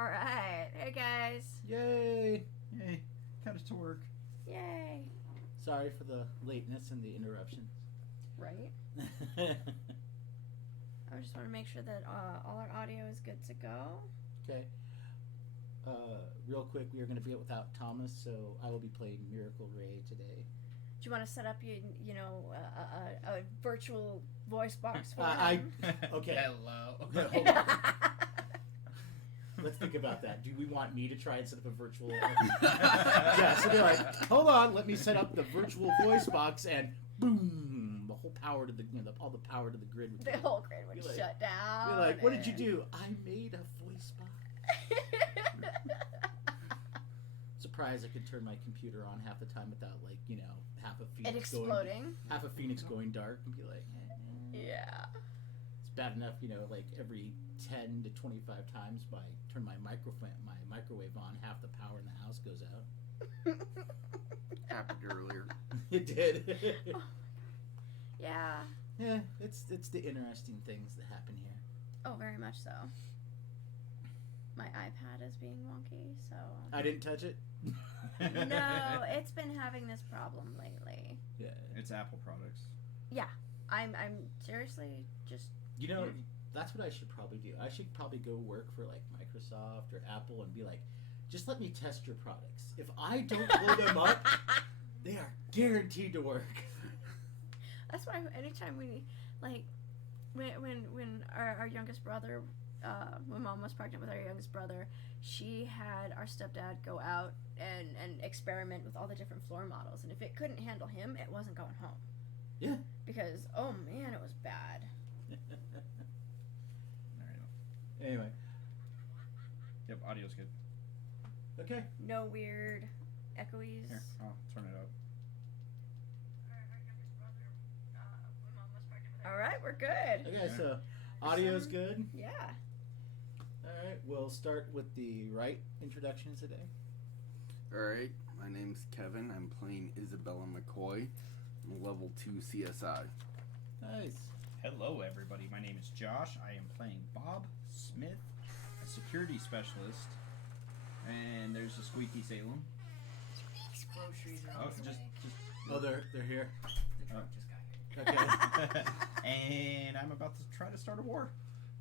Alright. Hey, guys. Yay! Yay. Got us to work. Yay. Sorry for the lateness and the interruptions. Right? I just want to make sure that all our audio is good to go. Okay. Real quick, we are going to be without Thomas, so I will be playing Miracle Ray today. Do you want to set up a virtual voice box for him? Okay. Hello. Let's think about that. Do we want me to try and set up a virtual? Yeah. So they're like, hold on, let me set up the virtual voice box, and boom, the whole power to the all the power to the grid. Would The whole grid would shut down. You're like, what did you do? I made a voice box. Surprised I could turn my computer on half the time without half a Phoenix half a Phoenix going dark and be like, Yeah. It's bad enough, every 10 to 25 times I turn my microwave on, half the power in the house goes out. Happened earlier. It did. Oh, yeah. Yeah, it's the interesting things that happen here. Oh, very much so. My iPad is being wonky, so... I didn't touch it? No, it's been having this problem lately. Yeah. It's Apple products. Yeah. I'm seriously just... That's what I should probably do. I should probably go work for, Microsoft or Apple and be like, just let me test your products. If I don't pull them up, they are guaranteed to work. That's why anytime we, when our youngest brother... when Mom was pregnant with our youngest brother, she had our stepdad go out and experiment with all the different floor models. And if it couldn't handle him, it wasn't going home. Yeah. Because, oh man, it was bad. There you go. Anyway. Yep, audio's good. Okay. No weird echoes. Here, I'll turn it up. Alright, we're good. Okay, so audio's good. Yeah. Alright, we'll start with the right introductions today. Alright, my name's Kevin. I'm playing Isabella McCoy. I'm a level 2 CSI. Nice. Hello, everybody. My name is Josh. I am playing Bob Smith, a security specialist. And there's a Squeaky Salem. Groceries are Oh, on the just. way. Oh, they're here. The truck just got here. Okay. And I'm about to try to start a war.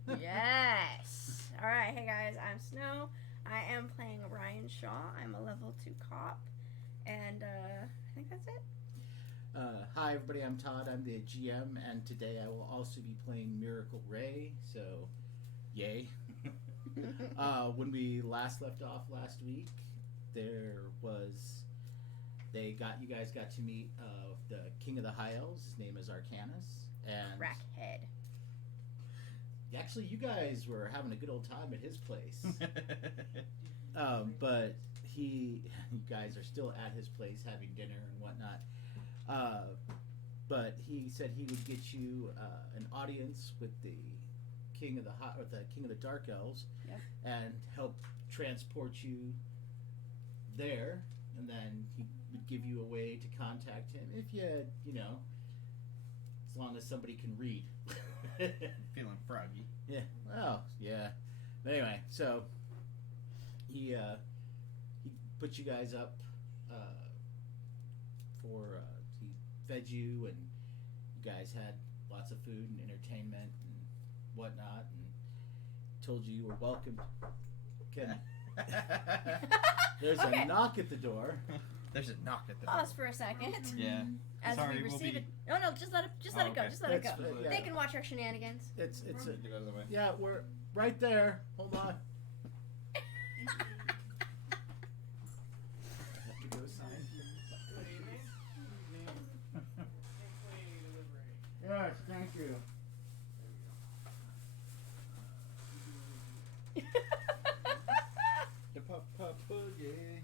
Yes. Alright, hey guys, I'm Snow. I am playing Ryan Shaw. I'm a level 2 cop. And I think that's it. Hi everybody, I'm Todd. I'm the GM, and today I will also be playing Miracle Ray. So, yay! When we last left off last week, you guys got to meet the King of the High Elves. His name is Arcanis, and Crackhead. actually, you guys were having a good old time at his place. But you guys are still at his place having dinner and whatnot. But he said he would get you an audience with the King of the Dark Elves, Yep. and help transport you there, and then he would give you a way to contact him if you as long as somebody can read. Feeling froggy. Yeah. Oh, yeah. But anyway, so he put you guys up he fed you, and you guys had lots of food and entertainment and whatnot, and told you were welcome. Ken, there's Okay. a knock at the door. There's a knock at the door. Pause for a second. Yeah. As Sorry, we we'll receive be- it. No, just let it go. Okay. Just let it go. That's- yeah. They can watch our shenanigans. It's Get out of the way. yeah, we're right there. Hold on. I have to go sign. Good evening. Delivery. Yes, thank you. The pop boogie.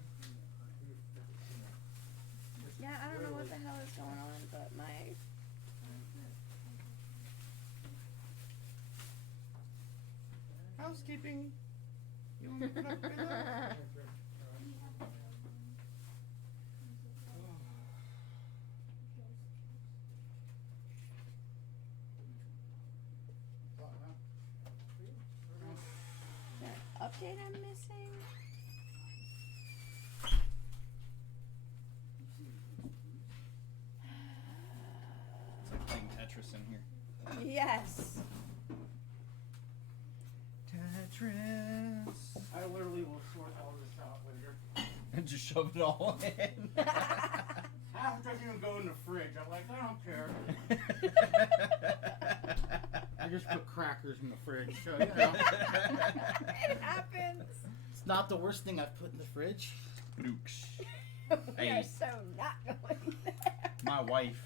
Yeah, I don't know what the hell is going on, but my... Housekeeping. You want me to put up with that? update kid I'm missing? It's like playing Tetris in here. Yes. Tetris. I literally will sort all this out later. And just shove it all in. Half doesn't even go in the fridge. I'm like, I don't care. I just put crackers in the fridge, so you know. It happens. It's not the worst thing I've put in the fridge. Brooks. We Hey. are so not going there. My wife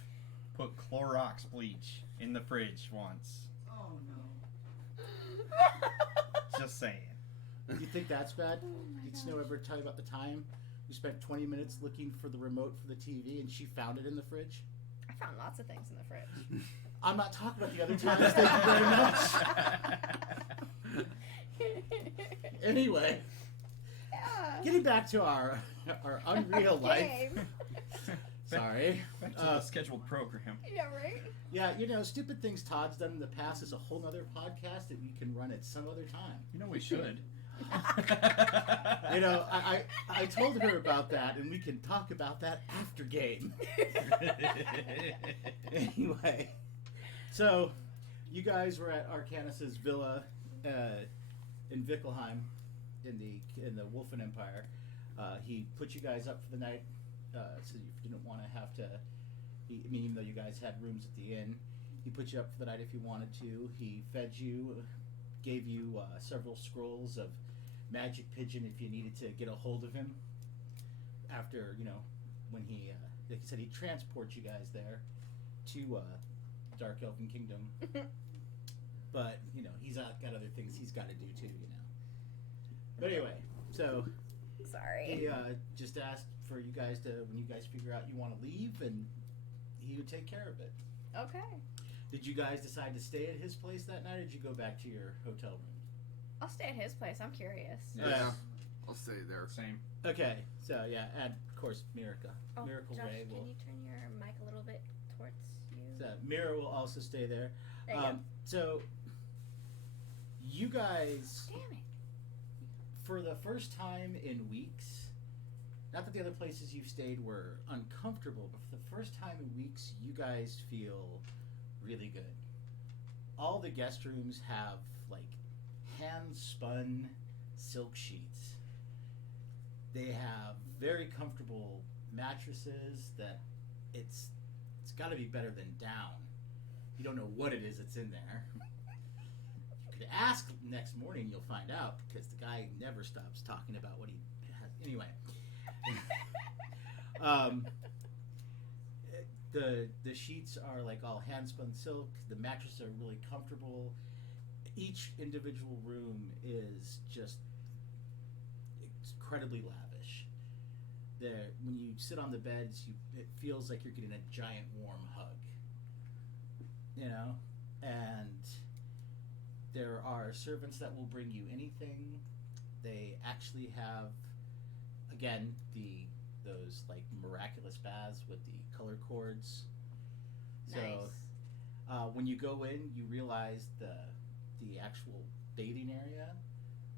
put Clorox bleach in the fridge once. Oh no. Just saying. You think that's bad? Oh my Did Snow ever tell you about the time we spent 20 minutes looking for the remote for the TV and she found it in the fridge? I found lots of things in the fridge. I'm not talking about the other times. Thank you very much. Anyway, Yeah. getting back to our unreal life. Game. Sorry. Back to the scheduled program. Yeah, right? Yeah, you know, stupid things Todd's done in the past is a whole other podcast that we can run at some other time. You know we should. You know, I told her about that, and we can talk about that after game. Anyway, so you guys were at Arcanis' villa in Vickelheim in the Wolfen Empire. He put you guys up for the night, so you didn't want to have to. I mean, even though you guys had rooms at the inn, he put you up for the night if you wanted to. He fed you, gave you several scrolls of magic pigeon if you needed to get a hold of him. After, you know, when he, like I said, he transports you guys there to Dark Elven Kingdom. But, you know, he's got other things he's got to do too, you know. But anyway, so Sorry. he just asked for you guys to, when you guys figure out you want to leave, and he would take care of it. Okay. Did you guys decide to stay at his place that night, or did you go back to your hotel room? I'll stay at his place. I'm curious. Yeah. I'll stay there. Same. Okay, so yeah, and of course Miracle. Oh, Miracle Josh, Ray can will. you turn your mic a little bit towards you? So Mira will also stay there. There you go. So you guys, Damn it. for the first time in weeks, not that the other places you've stayed were uncomfortable, but for the first time in weeks, you guys feel really good. All the guest rooms have like hand-spun silk sheets. They have very comfortable mattresses that it's got to be better than down. You don't know what it is that's in there. You could ask next morning, you'll find out, because the guy never stops talking about what he has. Anyway. The sheets are like all hand-spun silk. The mattresses are really comfortable. Each individual room is just incredibly lavish. When you sit on the beds, it feels like you're getting a giant warm hug. You know? And there are servants that will bring you anything. They actually have, again, those like miraculous baths with the color cords. So Nice. when you go in, you realize the actual bathing area,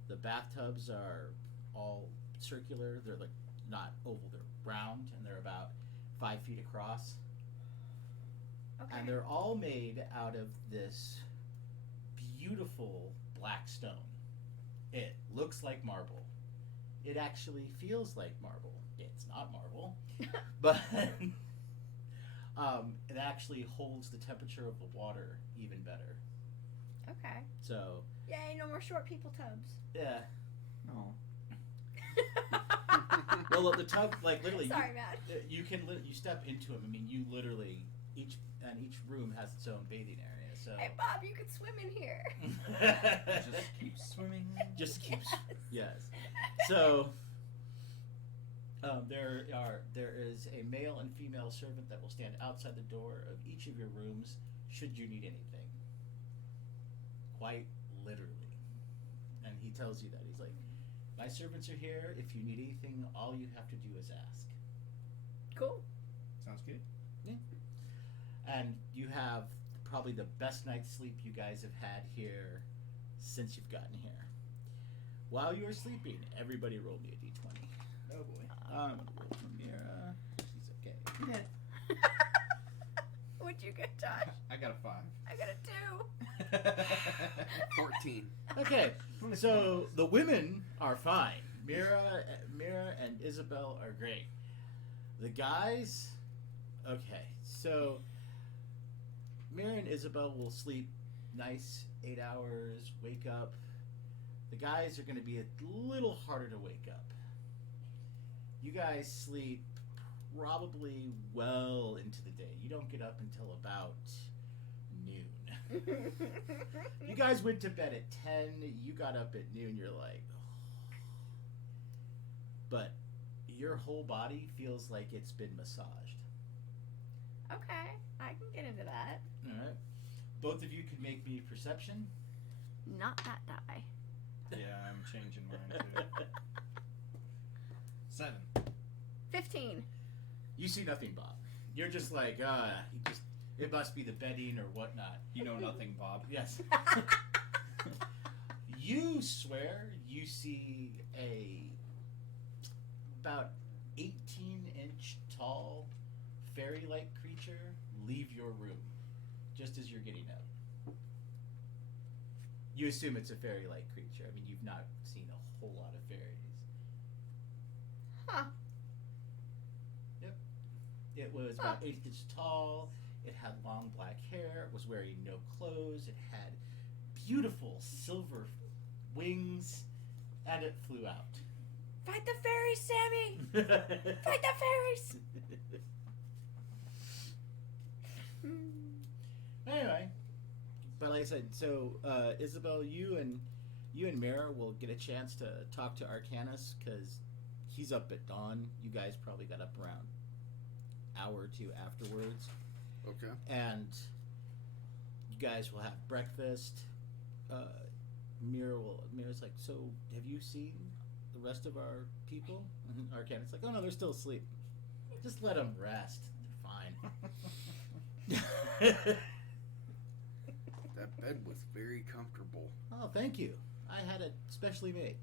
the bathtubs are all circular. They're like not oval, they're round, and they're about 5 feet across. Okay. And they're all made out of this beautiful black stone. It looks like marble. It actually feels like marble. It's not marble, but it actually holds the temperature of the water even better. Okay. So, Yay, no more short people tubs. yeah. No. Well, the tub, like literally, Sorry, Matt. you can you step into them. I mean, you literally each room has its own bathing area. So Hey, Bob, you could swim in here. Just keep swimming. Just keeps Yes. yes. So there is a male and female servant that will stand outside the door of each of your rooms should you need anything. Quite literally. And he tells you that. He's like, my servants are here. If you need anything, all you have to do is ask. Cool. Sounds good. And you have probably the best night's sleep you guys have had here since you've gotten here. While you are sleeping, everybody roll me a d20. Oh boy. Roll for Mira. She's okay. What'd you get, Josh? I got a 5. I got a 14. Okay, so the women are fine. Mira and Isabel are great. The guys, okay. So Mira and Isabel will sleep nice 8 hours, wake up. The guys are going to be a little harder to wake up. You guys sleep probably well into the day. You don't get up until about noon. two. You guys went to bed at 10. You got up at noon. You're like, oh. But your whole body feels like it's been massaged. Okay, I can get into that. All right. Both of you can make me perception. Not that die. Yeah, I'm changing mine too. 7. 15. You see nothing, Bob. You're just like, it must be the bedding or whatnot. You know nothing, Bob. Yes. You swear you see about 18-inch tall fairy-like creature leave your room just as you're getting up. You assume it's a fairy-like creature. I mean, you've not seen a whole lot of fairies. Huh. Yep. It was about 8 inches tall. It had long black hair. It was wearing no clothes. It had beautiful silver wings, and it flew out. Fight the fairies, Sammy! Fight the fairies! Anyway, but like I said, so Isabel, you and Mira will get a chance to talk to Arcanis because he's up at dawn. You guys probably got up around hour or two afterwards. Okay. And you guys will have breakfast. Mira's like, so have you seen the rest of our people? And Arcanis like, oh no, they're still asleep. Just let them rest. They're fine. That bed was very comfortable. Oh, thank you. I had it specially made.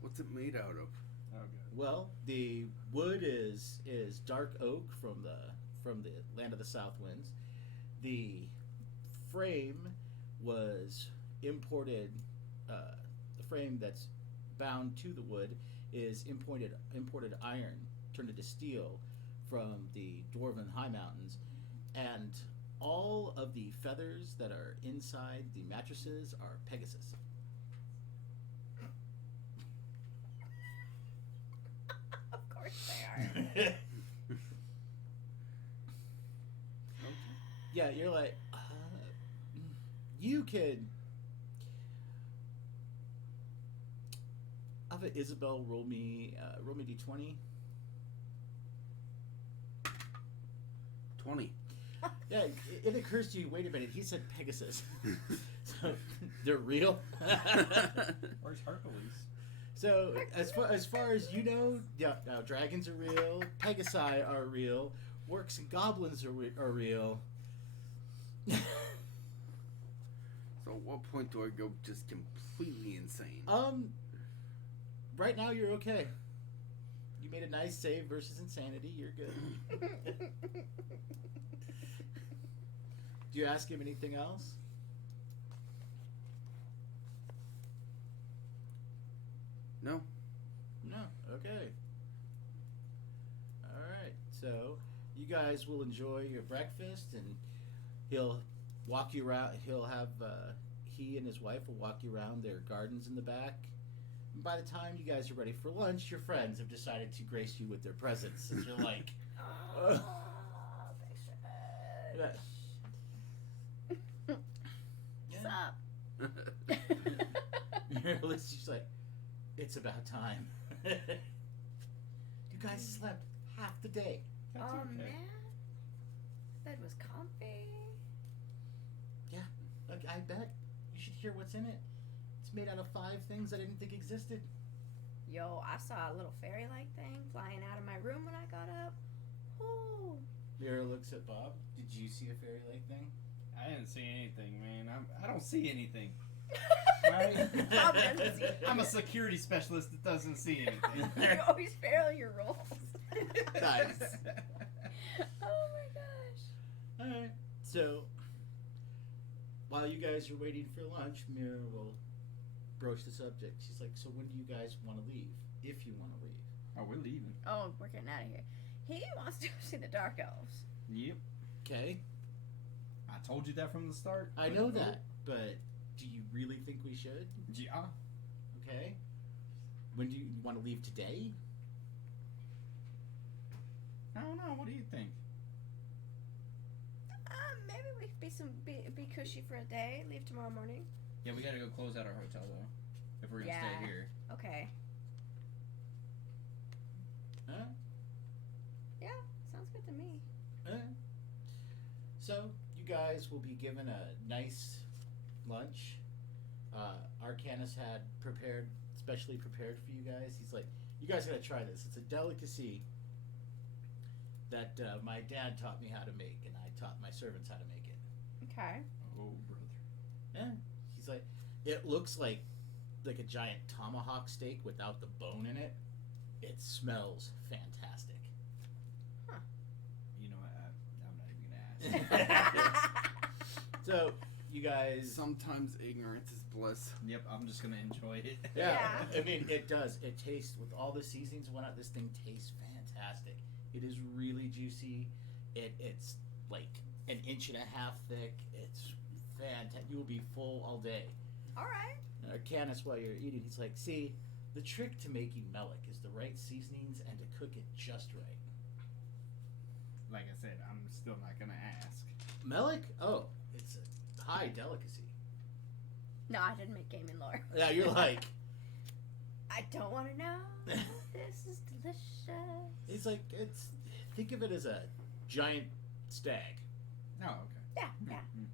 What's it made out of? Oh, good. Well, the wood is dark oak from the land of the south winds. The frame was imported. The frame that's bound to the wood is imported iron turned into steel from the dwarven high mountains, and all of the feathers that are inside the mattresses are Pegasus. Of course they are. Yeah, you're like, you could. I'll have Isabel roll me d20. 20. Yeah, it occurs to you. Wait a minute, he said Pegasus, so they're real. Where's Hercules? So as far as you know, yeah, now dragons are real, Pegasi are real, orcs and goblins are real. So at what point do I go just completely insane? Right now you're okay. You made a nice save versus insanity. You're good. Do you ask him anything else? No. No. Okay. All right. So you guys will enjoy your breakfast, and he'll walk you around. He'll have he and his wife will walk you around their gardens in the back. And by the time you guys are ready for lunch, your friends have decided to grace you with their presence, and you're like, Oh, thanks, yeah. What's up? It's just like, it's about time. You guys slept half the day. That's Oh okay. man, bed was comfy. Yeah, like, I bet you should hear what's in it. It's made out of 5 things I didn't think existed. Yo, I saw a little fairy-like thing flying out of my room when I got up. Ooh. Mira looks at Bob. Did you see a fairy-like thing? I didn't see anything, man. I don't see anything. Right? Bob doesn't see I'm a it. security specialist that doesn't see anything. You always fail your rolls. Nice. Oh my gosh. Alright. So, while you guys are waiting for lunch, Mira will broach the subject. She's like, so when do you guys want to leave? If you want to leave. Oh, we're leaving. Oh, we're getting out of here. He wants to go see the Dark Elves. Yep. Okay. I told you that from the start. I know that, but do you really think we should? Yeah. Okay. When do you want to leave today? I don't know. What do you think? Maybe we could be cushy for a day. Leave tomorrow morning. Yeah, we gotta go close out our hotel though, if we're gonna Yeah. stay here. Okay. Huh? Yeah, sounds good to me. So, you guys will be given a nice lunch. Arcanis had prepared, specially prepared for you guys. He's like, you guys gotta try this. It's a delicacy that my dad taught me how to make, and I taught my servants how to make it. Okay. Oh, brother. Yeah. He's like, it looks like a giant tomahawk steak without the bone in it. It smells fantastic. You know what? I'm not even gonna ask. So, you guys. Sometimes ignorance is bliss. Yep, I'm just gonna enjoy it. Yeah, Yeah. I mean, it does. It tastes, with all the seasonings and whatnot, this thing tastes fantastic. It is really juicy. It's like an inch and a half thick. It's fantastic. You will be full all day. All right. Arcanis, while you're eating, he's like, see, the trick to making Melik is the right seasonings and to cook it just right. Like I said, I'm still not gonna ask. Melik? Oh, it's a high delicacy. No, I didn't make gaming lore. Yeah, you're like, I don't want to know. This is delicious. he's like, think of it as a giant stag. Oh, okay. Yeah, yeah. Mm.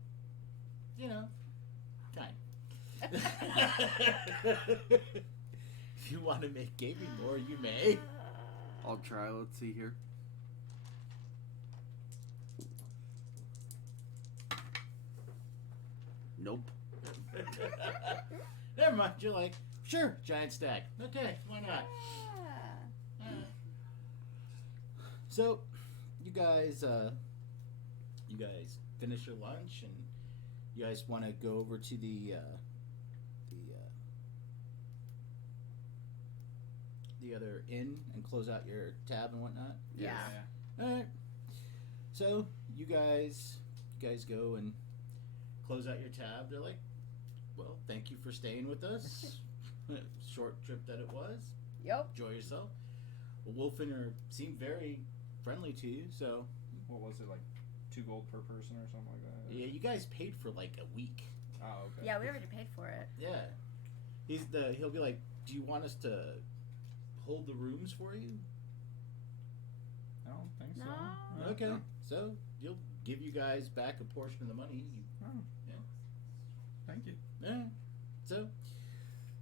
You know, kind. If you want to make gaming lore, you may. I'll try. Let's see here. Nope. Never mind. You're like, sure, giant stag. Okay, why not? So, you guys finish your lunch, and you guys want to go over to the other inn and close out your tab and whatnot. Yeah. All right. So you guys go and close out your tab. They're like, well, thank you for staying with us. Short trip that it was. Yep. Enjoy yourself. Well, Wolfiner seemed very friendly to you, so What was it, like 2 gold per person or something like that? yeah, you guys paid for like a week. Oh, okay. Yeah, we already paid for it. Yeah. He'll be like, do you want us to hold the rooms for you? I don't think so. No. Okay. no. So you'll give you guys back a portion of the money. Oh. Yeah. Thank you. Yeah. So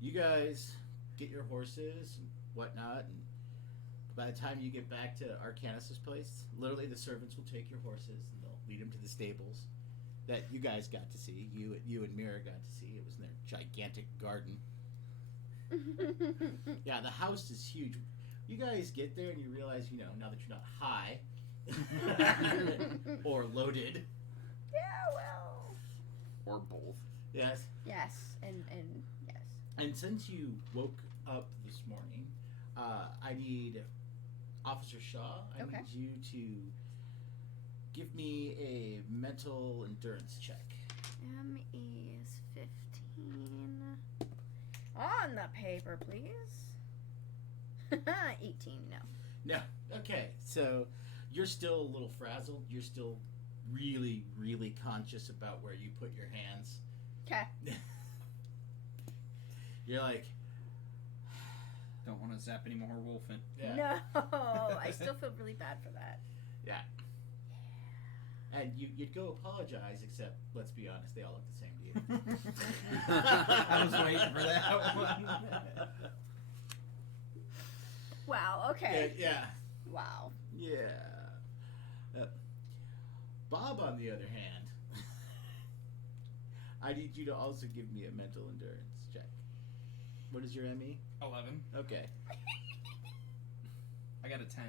you guys get your horses and whatnot, and by the time you get back to Arcanis' place, literally the servants will take your horses and they'll lead them to the stables that you guys got to see. You and Mira got to see. It was in their gigantic garden. Yeah, the house is huge. You guys get there and you realize, now that you're not high or loaded. Yeah, well. Or both. Yes. Yes, and yes. And since you woke up this morning, I need Officer Shaw. I Okay. need you to give me a mental endurance check. ME is 15. On the paper, please. 18, no. No. Okay. So you're still a little frazzled. You're still really, really conscious about where you put your hands. Okay. You're like, Don't want to zap any more wolfing. yeah. No, I still feel really bad for that. Yeah. And you'd go apologize, except, let's be honest, they all look the same to you. I was waiting for that one. Wow, okay. Yeah. Wow. Yeah. Bob, on the other hand, I need you to also give me a mental endurance check. What is your ME? 11. Okay. I got a 10.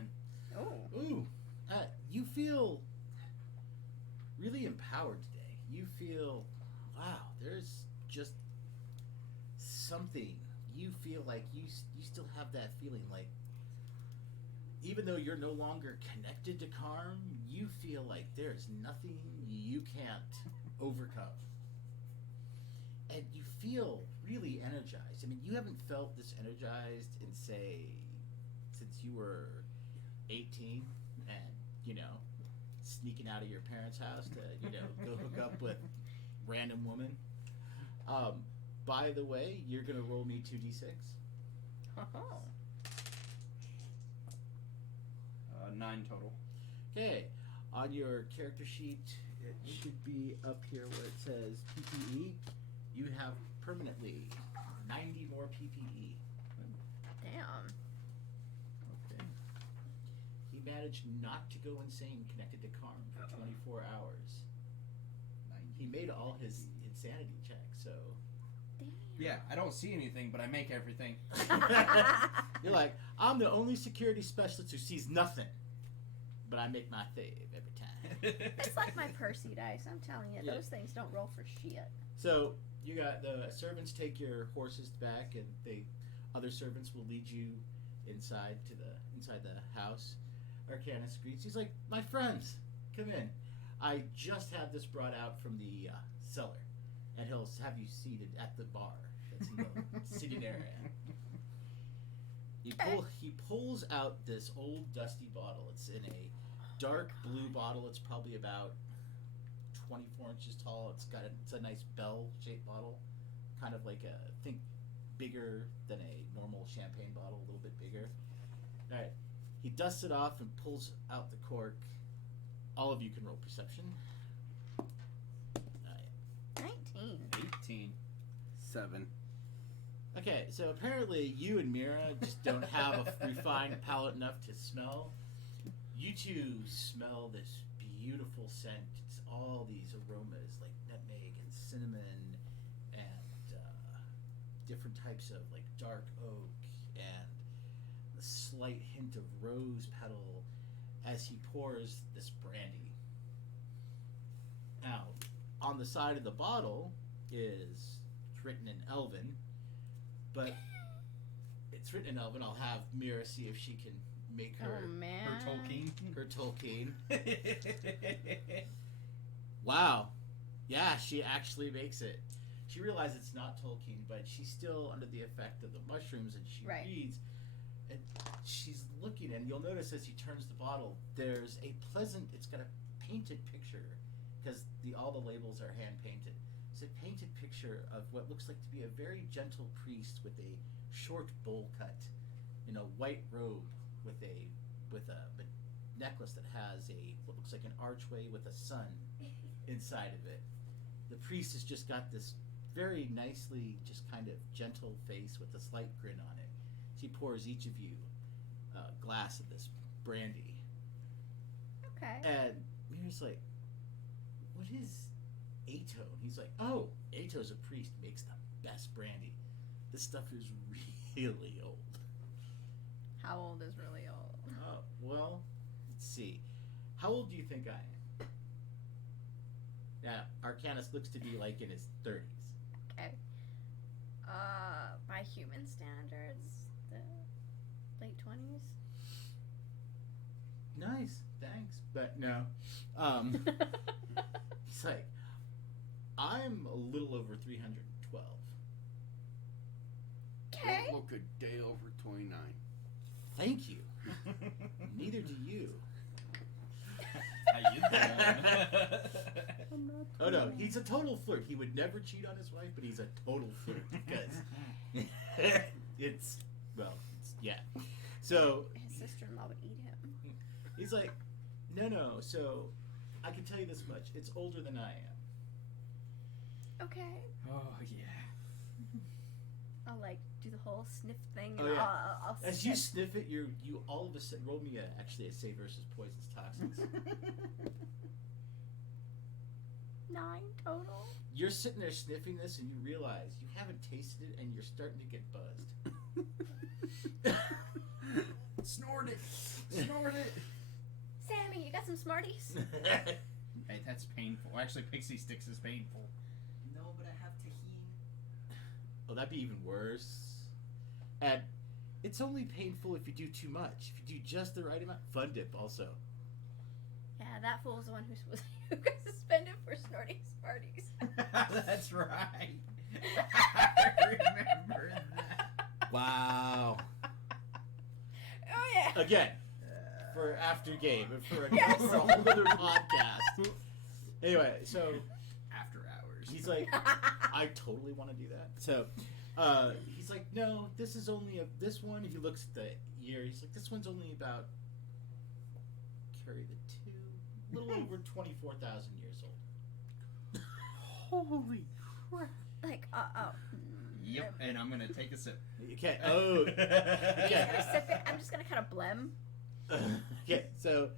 Oh. Ooh, you feel really empowered today. You feel, wow, there's just something. You feel like you still have that feeling like, even though you're no longer connected to Karm, you feel like there's nothing you can't overcome. And you feel really energized. I mean, you haven't felt this energized in, say, since you were 18 and, you know, sneaking out of your parents' house to, you know, go hook up with random woman. By the way, you're going to roll me 2d6. Oh. 9 total. Okay, on your character sheet, it should be up here where it says PPE. You have permanently 90 more PPE. Damn. Okay. He managed not to go insane connected to Karm for 24 hours. He made all his insanity checks, so... Damn. Yeah, I don't see anything, but I make everything. You're like, I'm the only security specialist who sees nothing. But I make my save every time. It's like my Percy dice. I'm telling you, Yeah. those things don't roll for shit. So you got the servants take your horses back, and other servants will lead you inside the house. Arcanis greets. He's like, "My friends, come in. I just had this brought out from the cellar, and he'll have you seated at the bar that's in the sitting area." He pulls out this old dusty bottle. It's in a dark blue bottle. It's probably about 24 inches tall. It's a nice bell-shaped bottle, kind of like think bigger than a normal champagne bottle, a little bit bigger. All right, he dusts it off and pulls out the cork. All of you can roll perception. All right. 19. 18. 7. Okay, so apparently you and Mira just don't have a refined palate enough to smell. You two smell this beautiful scent. It's all these aromas like nutmeg and cinnamon and different types of like dark oak and a slight hint of rose petal as he pours this brandy. Now, on the side of the bottle is written in Elven, but it's written in Elven. I'll have Mira see if she can make her Oh, man. Her Tolkien. her Tolkien. Wow. Yeah, she actually makes it. She realizes it's not Tolkien, but she's still under the effect of the mushrooms, and she Right. reads. And she's looking, and you'll notice as he turns the bottle, there's a pleasant. It's got a painted picture, because all the labels are hand painted. It's a painted picture of what looks like to be a very gentle priest with a short bowl cut, in a white robe, with a necklace that has what looks like an archway with a sun inside of it. The priest has just got this very nicely, just kind of gentle face with a slight grin on it. He pours each of you a glass of this brandy. Okay. And Mira's like, "What is Ato?" And he's like, "Oh, Ato's a priest, makes the best brandy. This stuff is really old." How old is really old? Oh, well, let's see. How old do you think I am? Now, Arcanis looks to be like in his 30s. Okay. By human standards, the late 20s. Nice, thanks. But no. It's like, I'm a little over 312. Okay. Don't look a day over 29. Thank you. Neither do you. How you doing? I'm not Oh no, he's a total flirt. He would never cheat on his wife, but he's a total flirt because yeah. So His sister-in-law would eat him. he's like, no. So I can tell you this much: it's older than I am. Okay. Oh yeah. I'll like do the whole sniff thing. Oh, And yeah. I'll As you sniff. sniff it, you all of a sudden roll me actually a save versus poisonous toxins. 9 total. You're sitting there sniffing this, and you realize you haven't tasted it, and you're starting to get buzzed. Snort it! Snort it! Sammy, you got some Smarties? Hey, that's painful. Actually, Pixie Sticks is painful. No, but I have tahini. Oh, that'd be even worse. And it's only painful if you do too much. If you do just the right amount. Fun dip also. Yeah, that fool's the one who got suspended for snorting Smarties. That's right. I remember that. Wow. Oh yeah. Again, for after game and for a, Yes. for a whole other podcast. Anyway, so After hours. he's like, I totally want to do that. So he's like, no, this is only this one. If he looks at the year, he's like, this one's only about carry the 2, a little over 24,000 years old. Holy crap. Like, Yep, and I'm gonna take a sip. Okay. Oh. He's Okay. gonna sip it. I'm just gonna kind of blem. Okay. So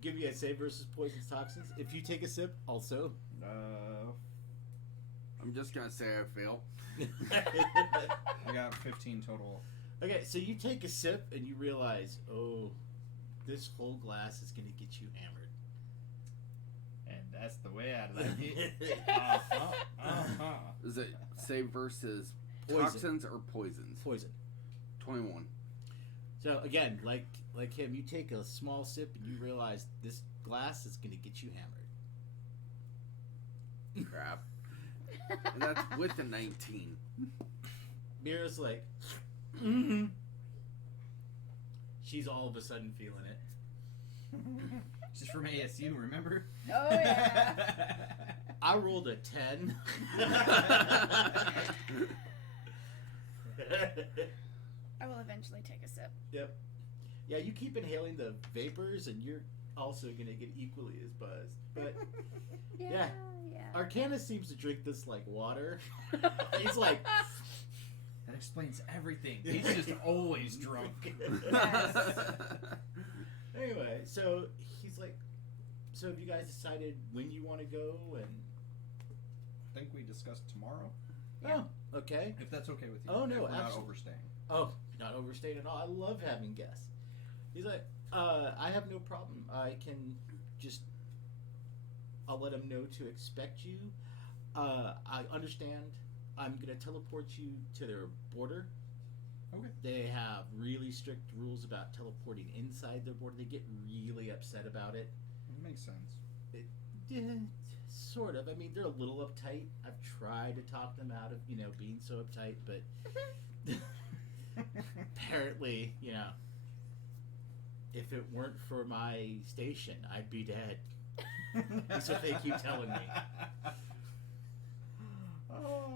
give me a save versus poisons toxins. If you take a sip, also. I'm just gonna say I fail. I got 15 total. Okay, so you take a sip and you realize, oh, this whole glass is gonna get you hammered. And that's the way I like it. Is it save versus Poison. toxins or poisons? Poison. 21. So again, like him, you take a small sip and you realize this glass is gonna get you hammered. Crap. And that's with the 19. Mira's like, mm-hmm. She's all of a sudden feeling it. She's from ASU, remember? Oh yeah. I rolled a 10. I will eventually take a sip. Yep. Yeah, you keep inhaling the vapors and you're also gonna get equally as buzzed. But Yeah. Arcanis seems to drink this like water. He's like, That explains everything. He's just always drunk. Yes. Anyway, so he's like, so have you guys decided when you want to go? And I think we discussed tomorrow, Yeah. oh, okay. if that's okay with you. Oh, no, if we're not absolutely. overstaying. Oh, not overstaying at all. I love having guests. He's like, I have no problem. I can just, I'll let them know to expect you. I understand. I'm gonna teleport you to their border. Okay. They have really strict rules about teleporting inside their border. They get really upset about it. It makes sense. Yeah, sort of. I mean, they're a little uptight. I've tried to talk them out of, being so uptight, but apparently, if it weren't for my station, I'd be dead. That's what they keep telling me. Oh.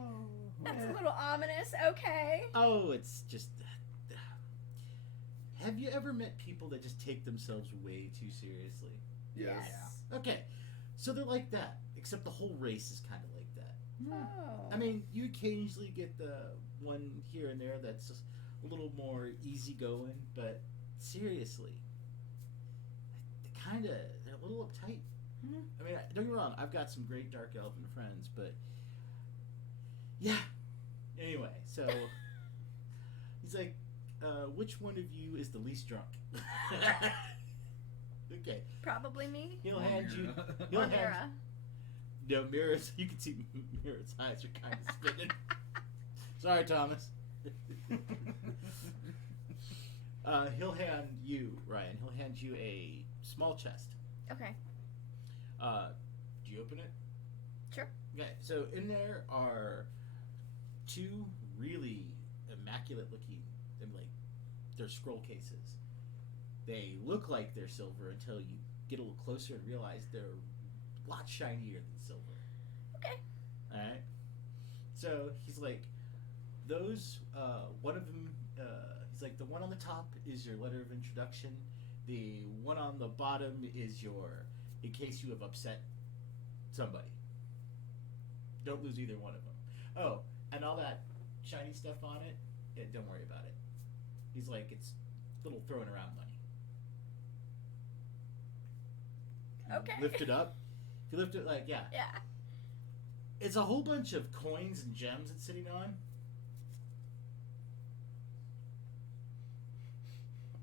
That's a little ominous. Okay. Oh, it's just. Have you ever met people that just take themselves way too seriously? Yes. Okay, so they're like that, except the whole race is kind of like that. Oh. I mean, you occasionally get the one here and there that's just a little more easygoing, but seriously, they're a little uptight. I mean, don't get me wrong, I've got some great dark elven friends, but yeah. Anyway, so he's like, which one of you is the least drunk? Okay. Probably me. He'll Or hand you. Mira. He'll Or hand. Mira. No, Mira's. You can see Mira's eyes are kind of spinning. Sorry, Thomas. He'll hand you, Ryan. He'll hand you a small chest. Okay. Do you open it? Sure. Okay. So in there are 2 really immaculate looking, like they're scroll cases. They look like they're silver until you get a little closer and realize they're a lot shinier than silver. Okay. Alright? So he's like, those, one of them, he's like, the one on the top is your letter of introduction. The one on the bottom is in case you have upset somebody. Don't lose either one of them. Oh, and all that shiny stuff on it, don't worry about it. He's like, it's little throwing around money. Okay. Lift it up. If you lift it, like, yeah. Yeah. It's a whole bunch of coins and gems it's sitting on.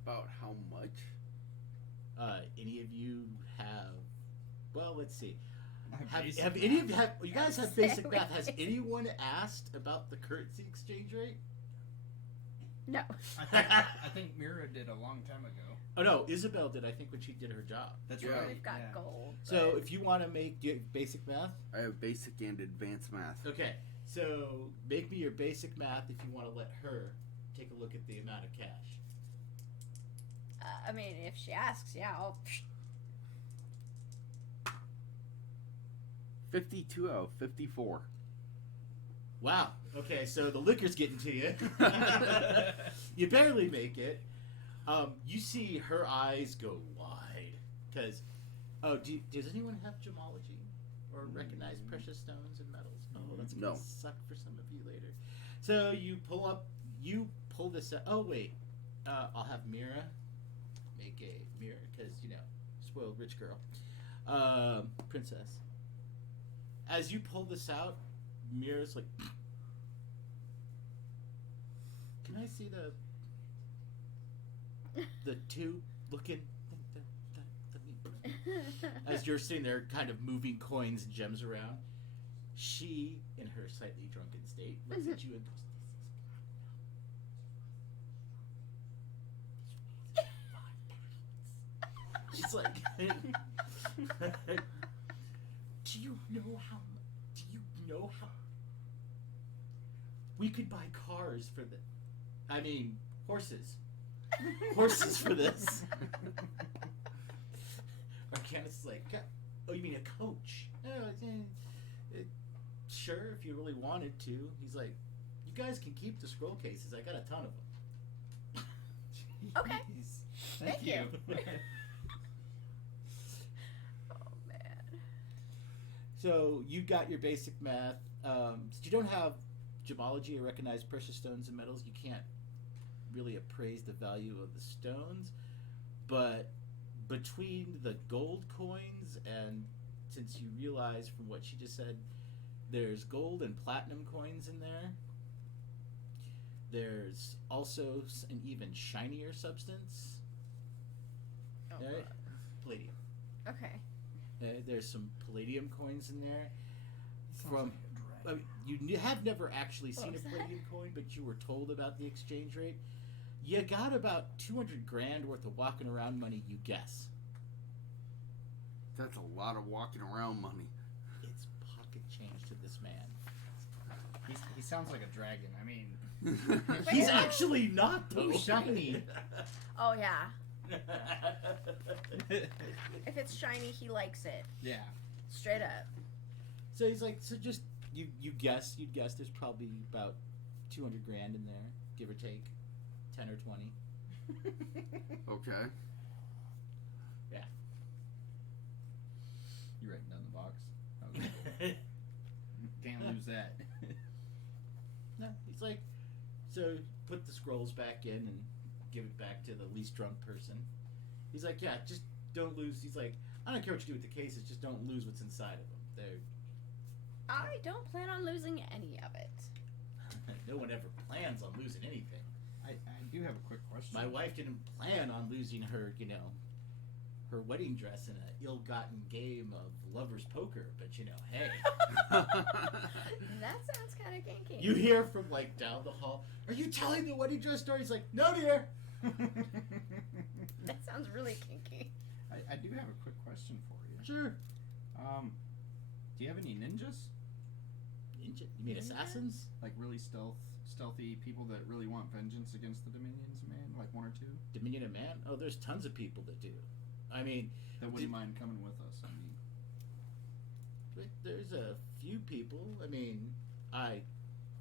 About how much? Any of you have? Well, let's see. I Have any of you have? You guys have basic math. Has Basic. anyone asked about the currency exchange rate? No. I think Mira did a long time ago. Oh no, Isabel did. I think when she did her job. That's Yeah. right. We've got yeah. gold. So but- if you want to make do you have basic math, I have basic and advanced math. okay. So make me your basic math if you want to let her take a look at the amount of cash. I mean, if she asks, yeah, I'll. 52 out of 54. Wow. Okay, so the liquor's getting to you. You barely make it. You see her eyes go wide because. Oh, does anyone have gemology or recognize precious stones and metals? Oh, that's gonna No. suck for some of you later. So you pull this out. Oh wait, I'll have Mira make a mirror because spoiled rich girl, princess. As you pull this out, Mira's like, can I see the two looking? As you're sitting there, kind of moving coins and gems around, she, in her slightly drunken state, looks at you and goes, "This is 5 pounds." She's like, "Do you know how? We could buy cars for the? I mean, horses for this." Arcanis is like, "Oh, you mean a coach? Sure, if you really wanted to." He's like, "You guys can keep the scroll cases. I got a ton of them." Okay. Jeez. Thank you. you. Oh man. So you got your basic math. Since you don't have gemology or recognize precious stones and metals, you can't really appraise the value of the stones. But between the gold coins and since you realize from what she just said, there's gold and platinum coins in there. There's also an even shinier substance. Oh, Right? God. Palladium. Okay. There's some palladium coins in there. Sounds From like a I dragon. mean, you have never actually What seen a was that? palladium coin, but you were told about the exchange rate. You got about 200 grand worth of walking around money, you guess. That's a lot of walking around money. It's pocket change to this man. He sounds like a dragon. I mean, He's actually not, though. Ooh, shiny. Oh yeah. If it's shiny, he likes it. yeah. Straight up. So he's like, so just, you'd guess there's probably about 200 grand in there, give or take, 10 or 20. Okay. You writing down the box? Okay. Can't lose that. No, he's like, so put the scrolls back in and give it back to the least drunk person. He's like, yeah, just don't lose. He's like, I don't care what you do with the cases, just don't lose what's inside of them. I don't plan on losing any of it. No one ever plans on losing anything. I do have a quick question. My wife didn't plan on losing her, her wedding dress in an ill-gotten game of lovers poker, but hey. That sounds kind of kinky. You hear from down the hall, are you telling the wedding dress story? He's like, no, dear. That sounds really kinky. I do have a quick question for you. Sure. Do you have any ninjas? Ninja? You mean Ninja? assassins? Like really stealthy people that really want vengeance against the Dominions, man? Like one or two? Dominion of Man? Oh, there's tons of people that do. I mean, That wouldn't mind coming with us. I mean, there's a few people. I mean, I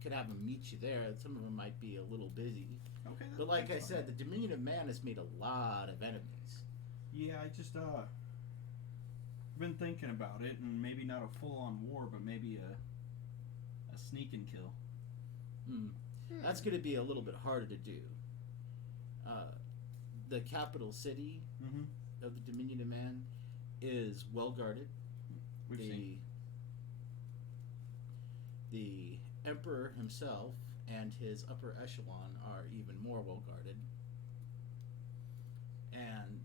could have them meet you there. Some of them might be a little busy. okay. But like I that's said, fine. the Dominion of Man has made a lot of enemies. Yeah, I just been thinking about it, and maybe not a full-on war, but maybe a sneak and kill. That's going to be a little bit harder to do. The capital city Mm-hmm. of the Dominion of Man is well guarded. We've seen. The Emperor himself and his upper echelon are even more well guarded. And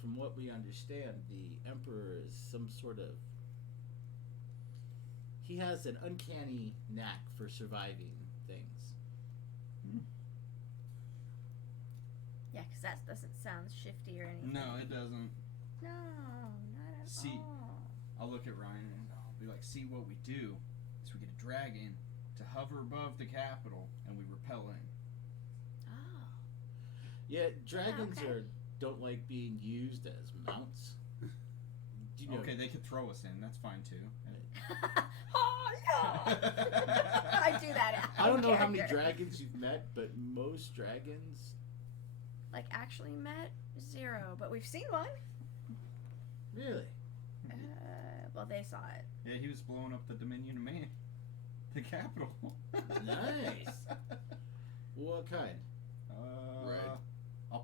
from what we understand, the Emperor is some sort of... He has an uncanny knack for surviving things. Yeah, because that doesn't sound shifty or anything. No, it doesn't. No, not at See, all. I'll look at Ryan and I'll be like, see, what we do is we get a dragon to hover above the capital and we repel in. Oh. Yeah, dragons okay. don't like being used as mounts. Do you know? Okay, they could throw us in. That's fine too. Oh, no! I do that. I don't know how many character. dragons you've met, but most dragons... Like, actually met? 0. But we've seen one. Really? Well, they saw it. Yeah, he was blowing up the Dominion of Man. The capital. Nice. What kind? Red.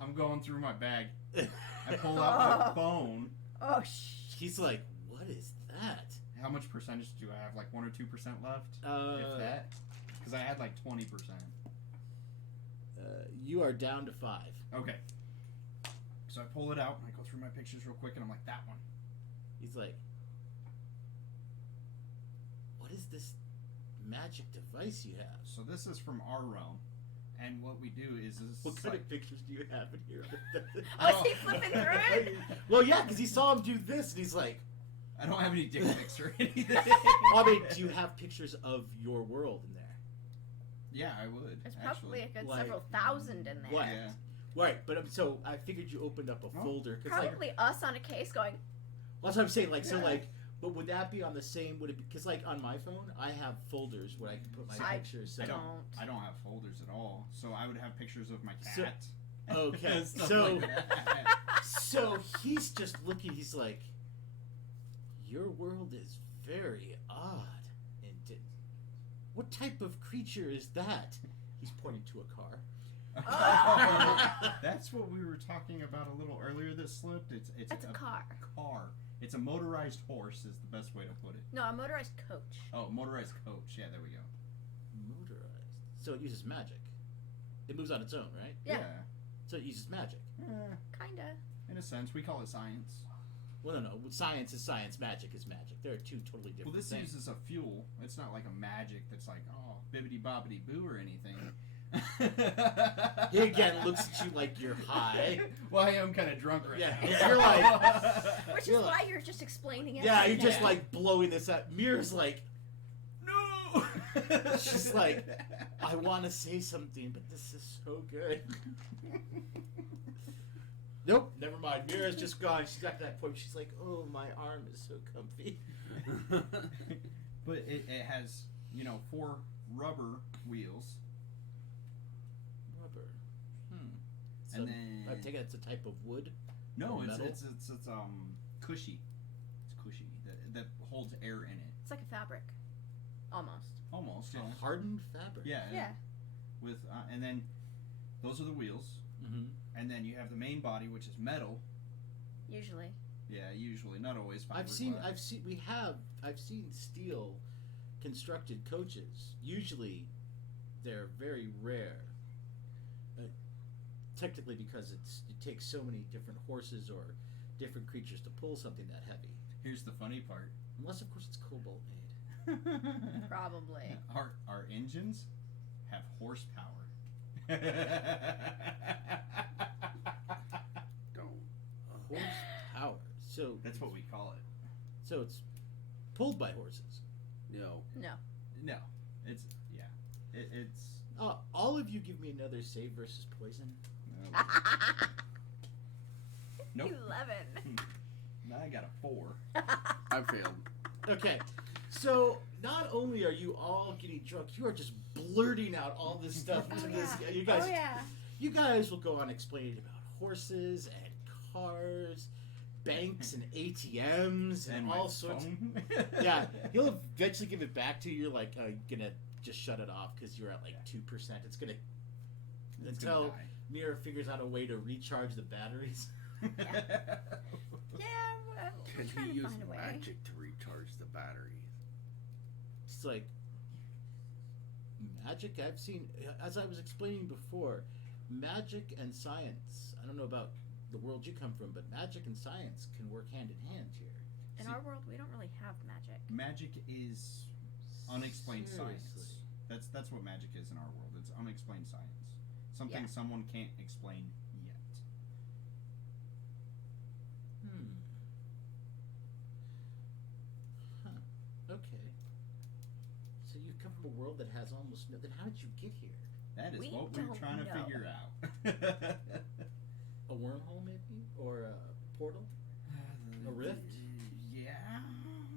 I'm going through my bag. I pull out my phone. Oh, He's like, what is that? How much percentage do I have? Like 1 or 2% left? If that? Because I had like 20%. You are down to 5. Okay. So I pull it out and I go through my pictures real quick and I'm like, that one. He's like, what is this magic device you have? So this is from our realm. And what we do is What kind of pictures do you have in here? Was he flipping through it? Well, yeah, because he saw him do this, and he's like... I don't have any dick pics or anything. I mean, do you have pictures of your world in there? Yeah, I would. There's probably a good Like, several thousand in there. What? Yeah. Right, but so I figured you opened up a folder. Cause Probably us on a case going, that's what I'm saying. Like, so Yeah. like, but would that be on the same? Would it be? Because like on my phone, I have folders where I can put my I pictures. So. I don't have folders at all. So I would have pictures of my So- cat. Okay, Stuff so like that. so he's just looking. He's like, your world is very odd. And what type of creature is that? He's pointing to a car. That's what we were talking about a little earlier that slipped. It's that's a car. car. It's a motorized horse is the best way to put it. No, a motorized coach. Oh, motorized coach. Yeah, there we go. Motorized. So it uses magic. It moves on its own, right? Yeah. So it uses magic. Kinda. In a sense, we call it science. Well, no. Science is science. Magic is magic. They're two totally different Well, this things. uses a fuel. It's not like a magic that's like, oh, bibbity bobbity boo or anything. He again looks at you like you're high. Well, I am kind of drunk right Yeah, now. you're like... Which is You're why like- you're just explaining it. Yeah, you're right just now. like blowing this up. Mira's like, no. she's like, I want to say something, but this is so good. Nope, never mind. Mira's just gone. She's got to that point. She's like, oh, my arm is so comfy. But it has, 4 rubber wheels. Rubber. So And then I take it it's a type of wood. no, or it's metal? it's cushy. It's cushy that holds air in it. It's like a fabric. Almost. Almost, yeah. A hardened fabric. Yeah. Yeah. With and then those are the wheels, Mm-hmm. and then you have the main body, which is metal. Usually. Yeah, usually, not always. I've seen steel constructed coaches. Usually, they're very rare. Technically, because it takes so many different horses or different creatures to pull something that heavy. Here's the funny part. Unless, of course, it's cobalt made. Probably. Our engines have horsepower. Don't. Horsepower. So That's what we call it. So it's pulled by horses. No. No. No, it's it's. All of you give me another save versus poison. Nope. 11. Now I got a 4. I failed. Okay. So not only are you all getting drunk, you are just blurting out all this stuff Oh, to yeah. this. You guys, Oh, yeah. you guys will go on explaining about horses and cars, banks and ATMs and my all sorts. phone. Yeah, he'll eventually give it back to you. You're like gonna just shut it off because you're at like 2%. It's gonna It's until gonna die. Mira figures out a way to recharge the batteries. Yeah, well, Can we're trying he to use find a way. magic to recharge the batteries? He's like, magic? I've seen, as I was explaining before, magic and science. I don't know about the world you come from, but magic and science can work hand in hand here. In our world, we don't really have magic. Magic is unexplained Seriously. science. That's what magic is in our world. It's unexplained science. Something someone can't explain yet. Huh. Okay. So you come from a world that has almost no. Then how did you get here? That is We what we're don't trying to know. figure out. A wormhole, maybe, or a portal? A rift? Yeah,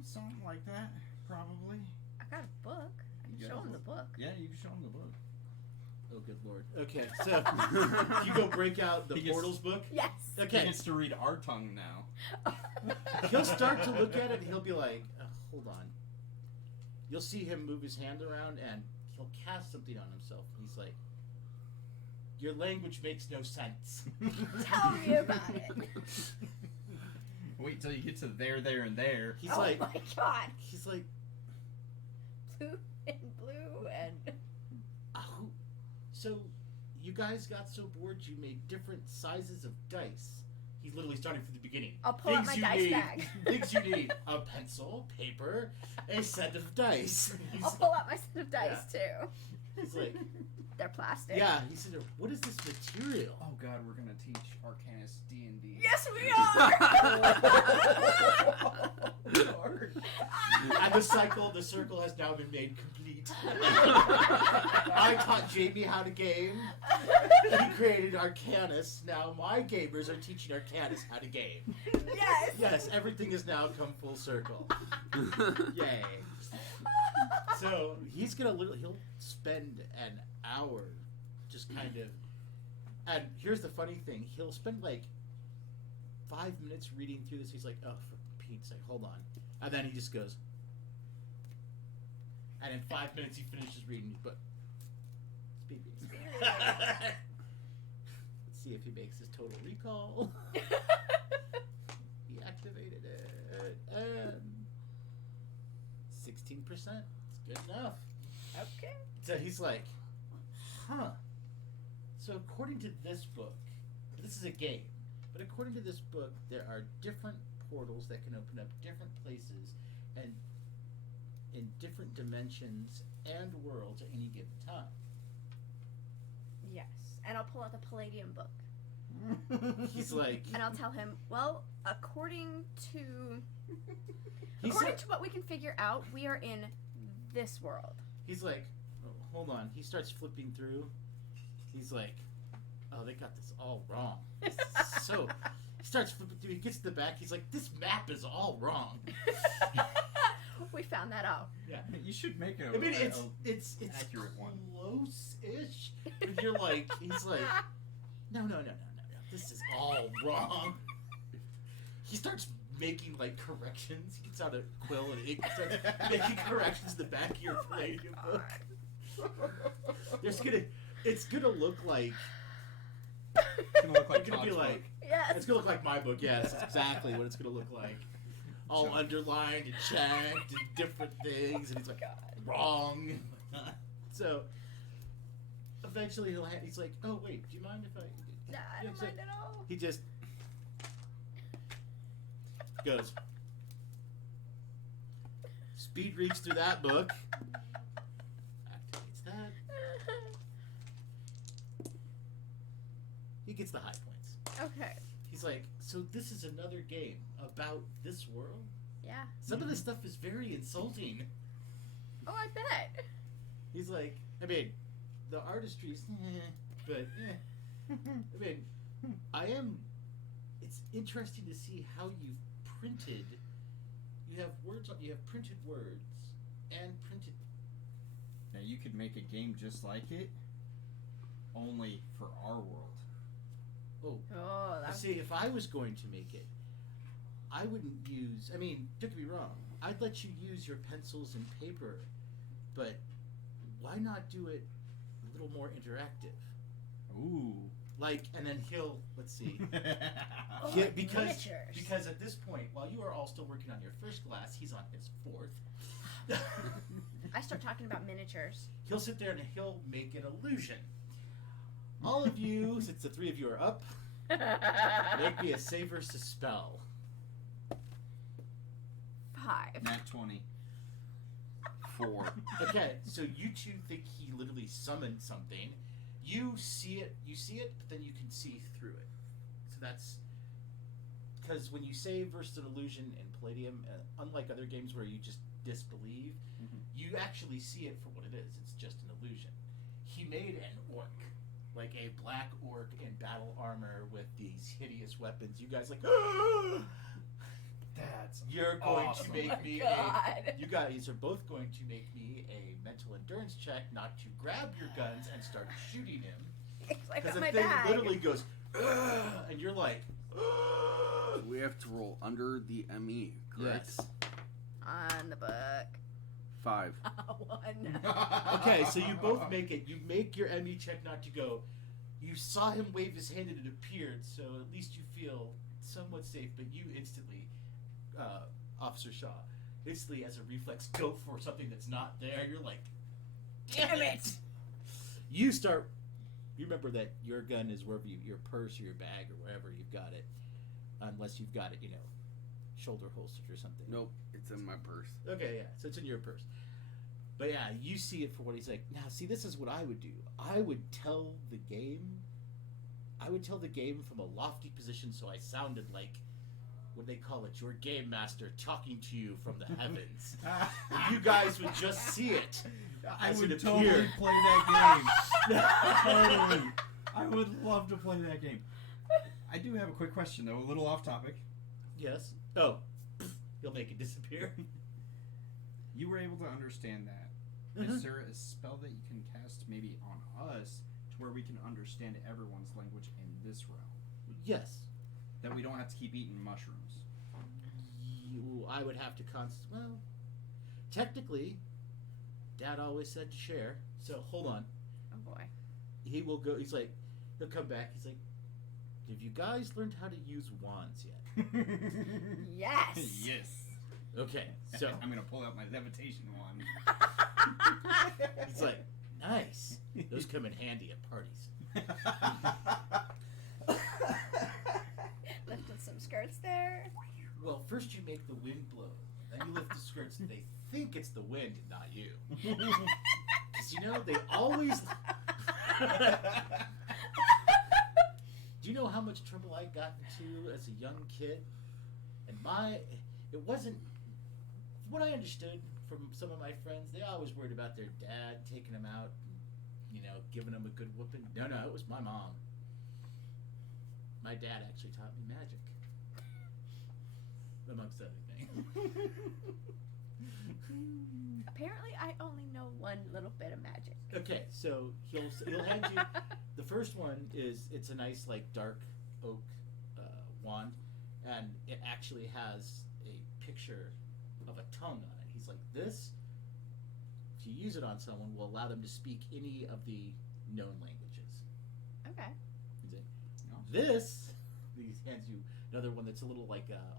something like that, probably. I got a book. I can You show got a him the book. Yeah, you can show him the book. Oh, good lord. Okay, so you go break out the He gets- portals book. Yes. He Okay, gets to read our tongue now. he'll start to look at it and he'll be like, hold on. You'll see him move his hand around and he'll cast something on himself. And he's like, your language makes no sense. Tell me about it. Wait till you get to there, and there. He's oh like, my god. he's like, Blue and oh. So you guys got so bored you made different sizes of dice. He's literally starting from the beginning. I'll pull out my dice bag. Things you need: a pencil, paper, a set of dice. I'll pull out my set of dice too. He's like, They're plastic. yeah. He said, "What is this material?" Oh God, we're gonna teach Arcanis D&D. Yes, we are. Lord. And the circle has now been made complete. I taught Jamie how to game. He created Arcanis. Now my gamers are teaching Arcanis how to game. Yes. Yes, everything has now come full circle. Yay. So he's gonna he'll spend an hour just kind of, and here's the funny thing, he'll spend like 5 minutes reading through this. He's like, oh, for Pete's sake, hold on. And then he just goes, and in 5 minutes he finishes reading his book. Speed reading. Let's see if he makes his total recall. He activated it, and 16%. It's good enough. Okay. So he's like, huh. So according to this book, this is a game, but according to this book, there are different portals that can open up different places and in different dimensions and worlds at any given time. Yes. And I'll pull out the Palladium book. He's like, And I'll tell him, well, according to said- what we can figure out, we are in this world. he's like, oh, hold on. He starts flipping through. He's like, oh, they got this all wrong. This is so. He starts flipping through. He gets to the back. He's like, this map is all wrong. We found that out. Yeah. You should make a. I mean, a- it's accurate one. close-ish. But you're like, he's like, no. This is all wrong. He starts making like corrections. He gets out a quill and ink, starts making corrections to the back of your Palladium book. It's gonna look like. It's gonna look like It's gonna be Todd's like. book. Yes. It's gonna look like my book. Yes, that's exactly what it's gonna look like. All Chunk. underlined and checked and different things, and he's like, wrong. So eventually he's like, oh wait, do you mind if I? Nah, I don't mind at all. He just goes. Speed reads through that book. Activates that. He gets the high points. Okay. He's like, so this is another game about this world? Yeah. Some of this stuff is very insulting. Oh, I bet. He's like, I mean, the artistry's but I mean, it's interesting to see how you've printed. You have printed words and printed. Now you could make a game just like it, only for our world. Oh, Oh, that's see, if I was going to make it, I wouldn't use. I mean, don't get me wrong. I'd let you use your pencils and paper, but why not do it a little more interactive? Ooh. Like, and then let's see. Oh, Yeah, like miniatures. because at this point, while you are all still working on your first glass, he's on his fourth. I start talking about miniatures. He'll sit there and he'll make an illusion. All of you, since the 3 of you are up, make me a save versus spell. 5. Nat 20. 4. Okay, so you two think he literally summoned something. You see it, but then you can see through it. So that's because when you save versus an illusion in Palladium, unlike other games where you just disbelieve, you actually see it for what it is. It's just an illusion. He made an orc, like a black orc in battle armor with these hideous weapons. You guys like, you're going to make me you guys are both going to make me a mental endurance check not to grab your guns and start shooting him. Because the thing literally goes, and you're like, We have to roll under the ME, correct? yes. On the book. 5. 1. Okay, so you both make it. You make your ME check not to go. You saw him wave his hand and it appeared, so at least you feel somewhat safe, but you instantly, Officer Shaw, instantly as a reflex go for something that's not there. You're like, damn it! You remember that your gun is wherever your purse or your bag or wherever you've got it, unless you've got it, shoulder holstered or something. Nope, it's in my purse. Okay, yeah, so it's in your purse. But yeah, you see it for what he's like. Now, see, this is what I would do. I would tell the game from a lofty position so I sounded like, what they call it, your game master talking to you from the heavens. And you guys would just see it. I as would it totally appeared. play that game. Totally. I would love to play that game. I do have a quick question, though, a little off topic. Yes. Oh, you'll make it disappear. You were able to understand that. Is there a spell that you can cast maybe on us to where we can understand everyone's language in this realm? Yes. That we don't have to keep eating mushrooms. I would have to well, technically, Dad always said to share. So hold on. Oh boy. He will go. He'll come back. He's like, have you guys learned how to use wands yet? Yes. Yes. Okay, so I'm gonna pull out my levitation wand. he's like, nice. Those come in handy at parties. Lifted some skirts there. Well, first you make the wind blow. Then you lift the skirts. And they think it's the wind, and not you. Because they always. Do you know how much trouble I got into as a young kid? And it wasn't. What I understood from some of my friends, they always worried about their dad taking them out, and, giving them a good whooping. No, it was my mom. My dad actually taught me magic, amongst other things. Apparently, I only know one little bit of magic. Okay, so he'll hand you. The first one it's a nice dark oak wand, and it actually has a picture of a tongue on it. He's like, this, if you use it on someone, will allow them to speak any of the known languages. Okay. He's like, this, he hands you another one that's a little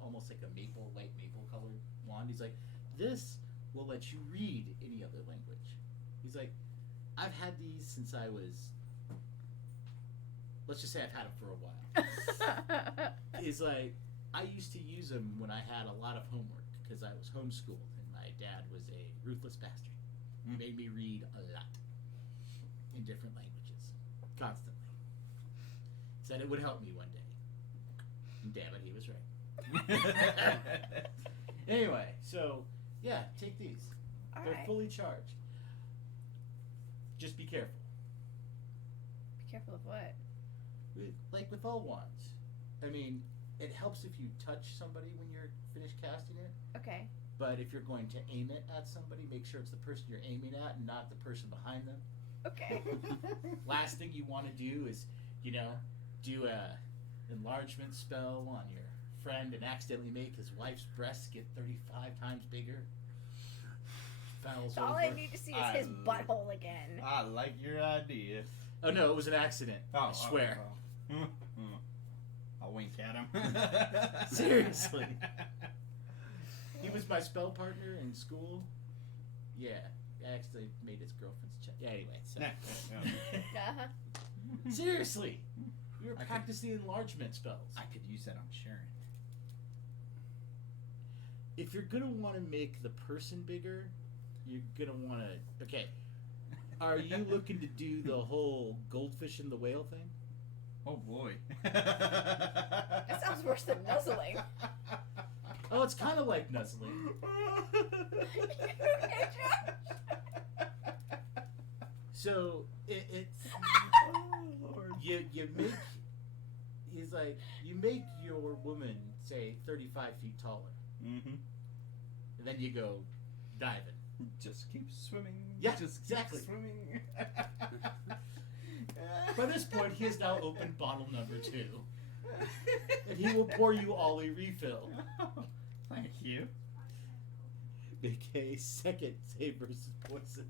almost like a white maple colored wand. He's like, this will let you read any other language. He's like, I've had these since I was, let's just say I've had them for a while. He's like, I used to use them when I had a lot of homework because I was homeschooled and my dad was a ruthless bastard. He made me read a lot in different languages, constantly. Said it would help me one day. And damn it, he was right. Anyway, so yeah, take these. They're Alright. fully charged. Just be careful. Be careful of what? Like with all wands. I mean, it helps if you touch somebody when you're finished casting it. Okay. But if you're going to aim it at somebody, make sure it's the person you're aiming at and not the person behind them. Okay. Last thing you want to do is, do a enlargement spell on your friend and accidentally make his wife's breasts get 35 times bigger. Falls All over. I need to see is his butthole again. I like your idea. Oh no, it was an accident. I swear. I'll wink at him. Seriously. He was my spell partner in school. Yeah, actually made his girlfriend's chest. Yeah, anyway, so. Uh-huh. Seriously, we were I could- practicing enlargement spells. I could use that on Sharon. If you're gonna want to make the person bigger, you're gonna want to. Okay, are you looking to do the whole goldfish and the whale thing? Oh boy. That sounds worse than nuzzling. Oh, it's kind of like nuzzling. So it's Oh Lord. you make. He's like you make your woman say 35 feet taller, Mm-hmm. and then you go diving. Just keep swimming. Yeah, just exactly. Keep swimming. By this point, he has now opened bottle number 2, and he will pour you all a refill. Thank you. Make a second save versus poisons.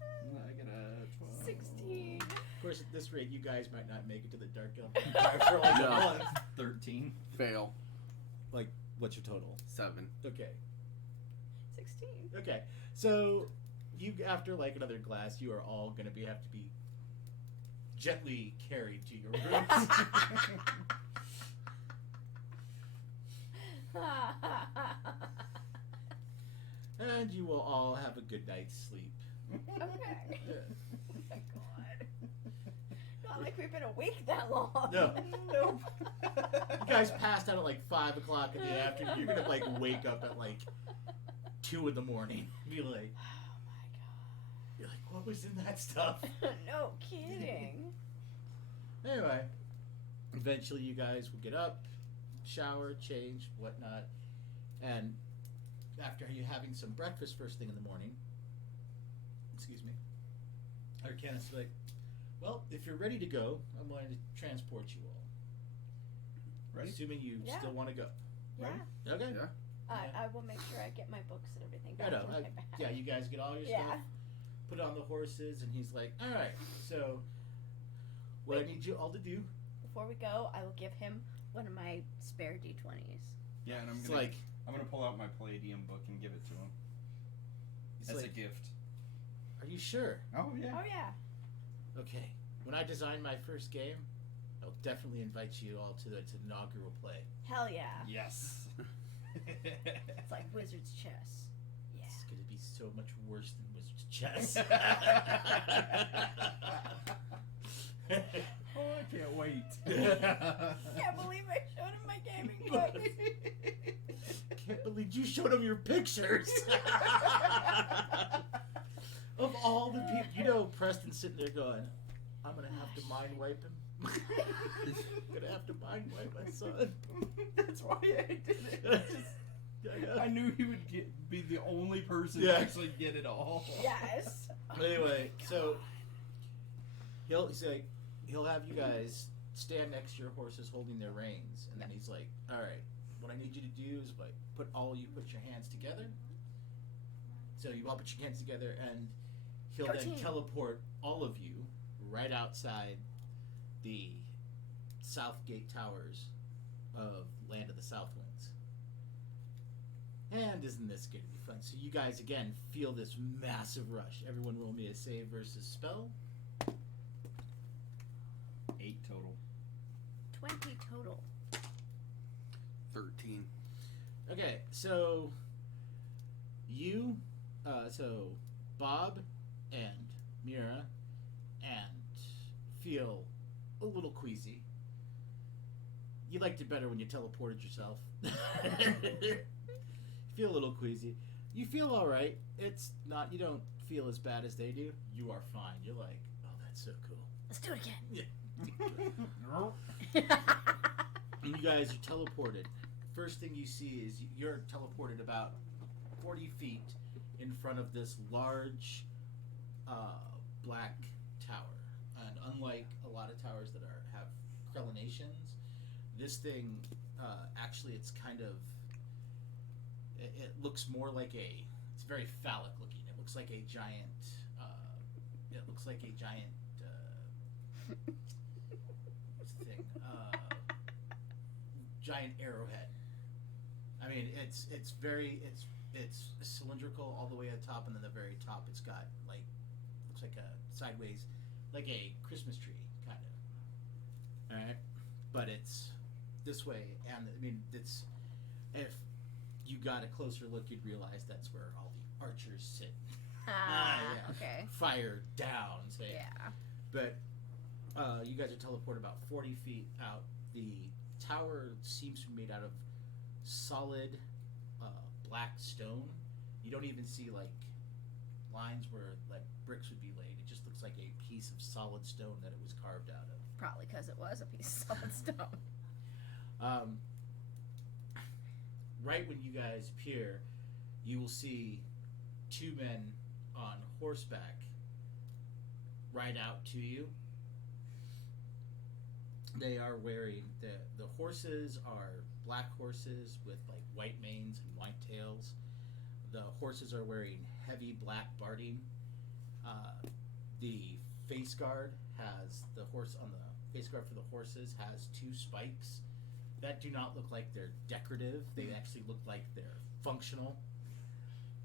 I get a 12. 16. Of course, at this rate, you guys might not make it to the Dark Elf Empire for like a No. month. 13. Fail. Like, what's your total? 7. Okay. 16. Okay. So, you after like another glass, you are all gonna have to be gently carried to your rooms. And you will all have a good night's sleep. Okay. Yeah. Oh my god. Not like we've been awake that long. No. Nope. You guys passed out at like 5 o'clock in the afternoon. You're gonna like wake up at like 2 in the morning. Be like, Oh you're like, what was in that stuff? my god. No kidding. Anyway, eventually you guys will get up, shower, change, whatnot, and after you having some breakfast first thing in the morning, excuse me, Arcanis is like, well, if you're ready to go, I'm going to transport you all. Ready? Assuming you Yeah. still want to go. Yeah. Okay. Yeah. I will make sure I get my books and everything Yeah, back no, in my bag. yeah, you guys get all your Yeah. stuff, put it on the horses, and he's like, all right, so what I need you all to do, Before we go, I will give him one of my spare D20s. Yeah, and I'm it's gonna like, I'm gonna pull out my Palladium book and give it to him it's as like, a gift. are you sure? Oh yeah. Oh yeah. Okay. When I design my first game, I'll definitely invite you all to the inaugural play. Hell yeah. Yes. It's like Wizard's Chess. Yeah. It's gonna be so much worse than Wizard's Chess. Oh, I can't wait. Can't believe I showed him my gaming books. Can't believe you showed him your pictures. Of all the people, you know, Preston's sitting there going, I'm gonna have to mind wipe him. I'm gonna have to mind wipe my son. That's why I did it. Yeah. I knew he would be the only person Yeah. to actually get it all. Yes. Anyway, so he'll have you guys stand next to your horses holding their reins, and then he's like, all right, what I need you to do is like put your hands together. So you all put your hands together, and he'll Go then team. teleport all of you right outside the Southgate Towers of Land of the Southwinds. And isn't this going to be fun? So you guys again feel this massive rush. Everyone roll me a save versus spell. 8 total. 20 total. 13. Okay, so you, so Bob and Mira and feel a little queasy. You liked it better when you teleported yourself. Feel a little queasy. You feel all right. It's not. You don't feel as bad as they do. You are fine. You're like, oh, that's so cool. Let's do it again. And you guys are teleported. First thing you see is you're teleported about 40 feet in front of this large black tower. And unlike a lot of towers that have crenellations, this thing actually it's kind of it looks more like it's very phallic looking. It looks like a giant what's the thing? Giant arrowhead. I mean, it's it's cylindrical all the way at the top, and then the very top it's got like looks like a sideways, like a Christmas tree kind of. All right, but it's this way, and I mean it's if you got a closer look, you'd realize that's where all the archers sit. Yeah. Okay. Fire down, say. Yeah. But you guys are teleported about 40 feet out. The tower seems to be made out of solid black stone. You don't even see like lines where like bricks would be laid. It just looks like a piece of solid stone that it was carved out of. Probably because it was a piece of solid stone. Right when you guys appear, you will see two men on horseback ride out to you. They are wearing the horses are black horses with like white manes and white tails. The horses are wearing heavy black barding. The face guard has the horse on the face guard for the horses has two spikes that do not look like they're decorative. They actually look like they're functional.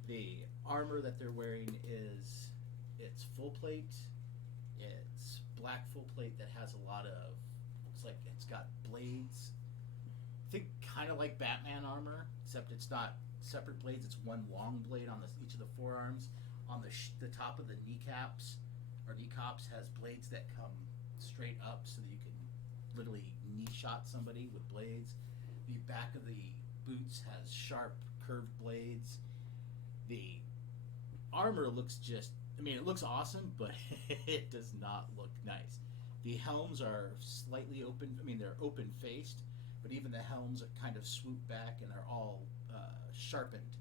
The armor that they're wearing it's full plate. It's black full plate that has a lot of looks like it's got blades. Think kind of like Batman armor, except it's not separate blades. It's one long blade on each of the forearms. On the top of the kneecaps or kneecaps has blades that come straight up, so that you can literally knee shot somebody with blades. The back of the boots has sharp curved blades. The armor looks it looks awesome, but it does not look nice. The helms are slightly open. They're open faced, but even the helms kind of swoop back and are all sharpened.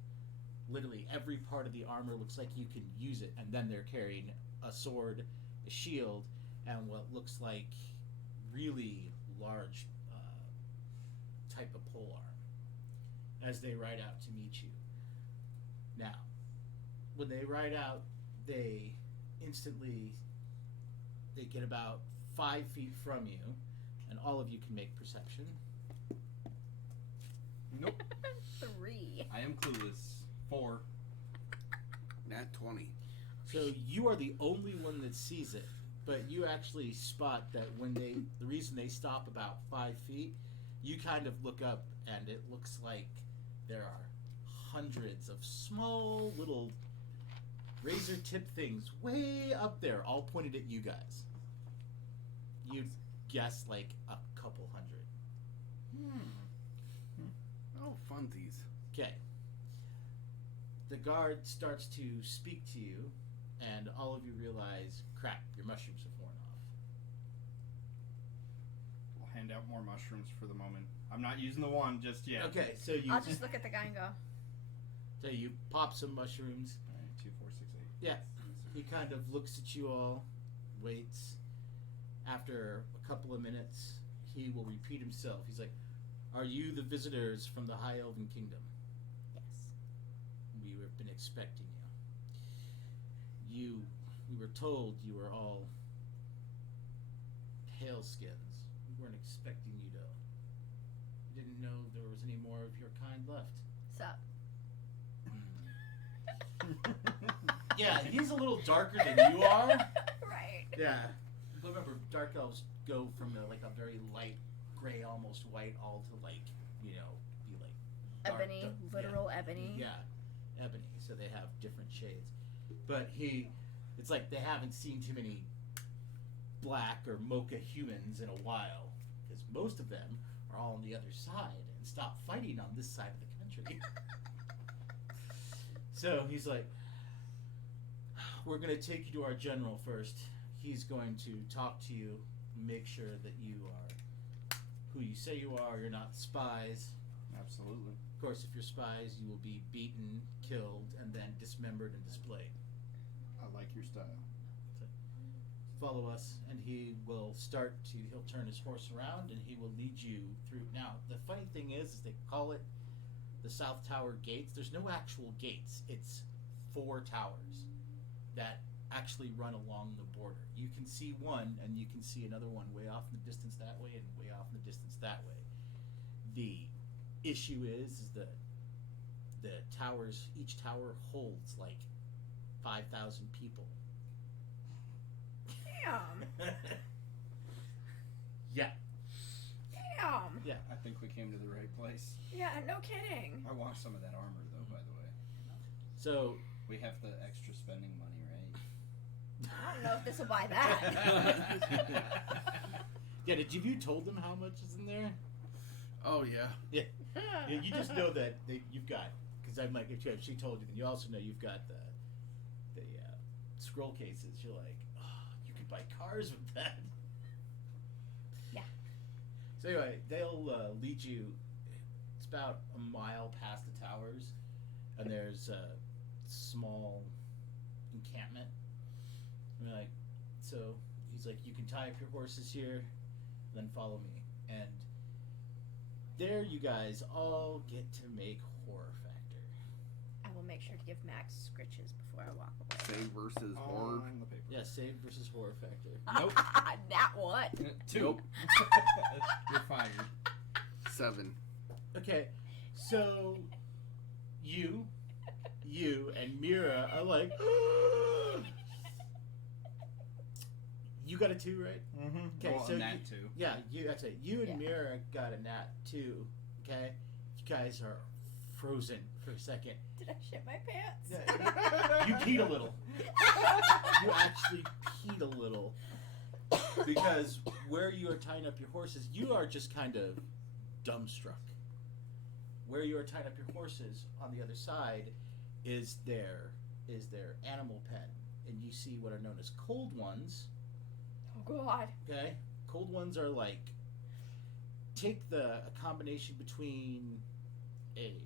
Literally every part of the armor looks like you can use it, and then they're carrying a sword, a shield, and what looks like really large type of polearm as they ride out to meet you. Now, when they ride out, they get about 5 feet from you, and all of you can make perception. Nope. 3. I am clueless. 4. Nat 20. So you are the only one that sees it, but you actually spot that when the reason they stop about 5 feet, you kind of look up and it looks like there are hundreds of small little razor tip things way up there, all pointed at you guys. You'd guess like a couple hundred. Oh, funsies. Okay. The guard starts to speak to you, and all of you realize, crap, your mushrooms have worn off. We'll hand out more mushrooms for the moment. I'm not using the wand just yet. Okay, so you I'll just look at the guy and go, so you pop some mushrooms. Alright, 2, 4, 6, 8. Yeah. He kind of looks at you all, waits. After a couple of minutes, he will repeat himself. He's like, "Are you the visitors from the High Elven Kingdom? yes. We have been expecting you. We were told you were all pale skins. We weren't expecting you to. We didn't know there was any more of your kind left." Sup? Yeah, he's a little darker than you are. Right. Yeah. But remember, dark elves go from like a very light gray, almost white, all to like, be like dark, Ebony, literal ebony. Yeah, ebony. So they have different shades. But it's like they haven't seen too many black or mocha humans in a while, because most of them are all on the other side and stop fighting on this side of the country. So he's like, "We're going to take you to our general first. He's going to talk to you, make sure that you are who you say you are. You're not spies. Absolutely. Of course, if you're spies, you will be beaten, killed, and then dismembered and displayed. I like your style. So, follow us," and he'll turn his horse around, and he will lead you through. Now, the funny thing is they call it the South Tower Gates. There's no actual gates. It's 4 towers that actually run along the border. You can see one, and you can see another one way off in the distance that way, and way off in the distance that way. The issue is that the towers, each tower holds like 5,000 people. Damn. Yeah. Damn. Yeah. I think we came to the right place. Yeah, no kidding. I want some of that armor, though, by the way. So We have the extra spending money, right? I don't know if this will buy that. yeah, did you told them how much is in there? Oh yeah. Yeah, you just know that you've got, because I'm like, if she told you, then you also know you've got the scroll cases. You're like, oh, you could buy cars with that. Yeah. So anyway, they'll lead you. It's about a mile past the towers, and there's a small encampment. And we're like, so he's like, you can tie up your horses here, then follow me. And there you guys all get to make horror factor. I will make sure to give Max scritches before I walk away. Save versus horde. On the paper. Yeah, save versus horror factor. Nope. That what? 2. Nope. You're fired. 7. Okay, so you and Mira are like, you got a 2, right? Mm-hmm. Okay, well, so that you, too. yeah, you and Yeah. Mira got a nat 2. Okay, you guys are frozen for a second. Did I shit my pants? Yeah, you peed a little. You actually peed a little because where you are tying up your horses, you are just kind of dumbstruck. Where you are tying up your horses on the other side is their animal pen, and you see what are known as cold ones. Oh God. Okay, cold ones are like take a combination between a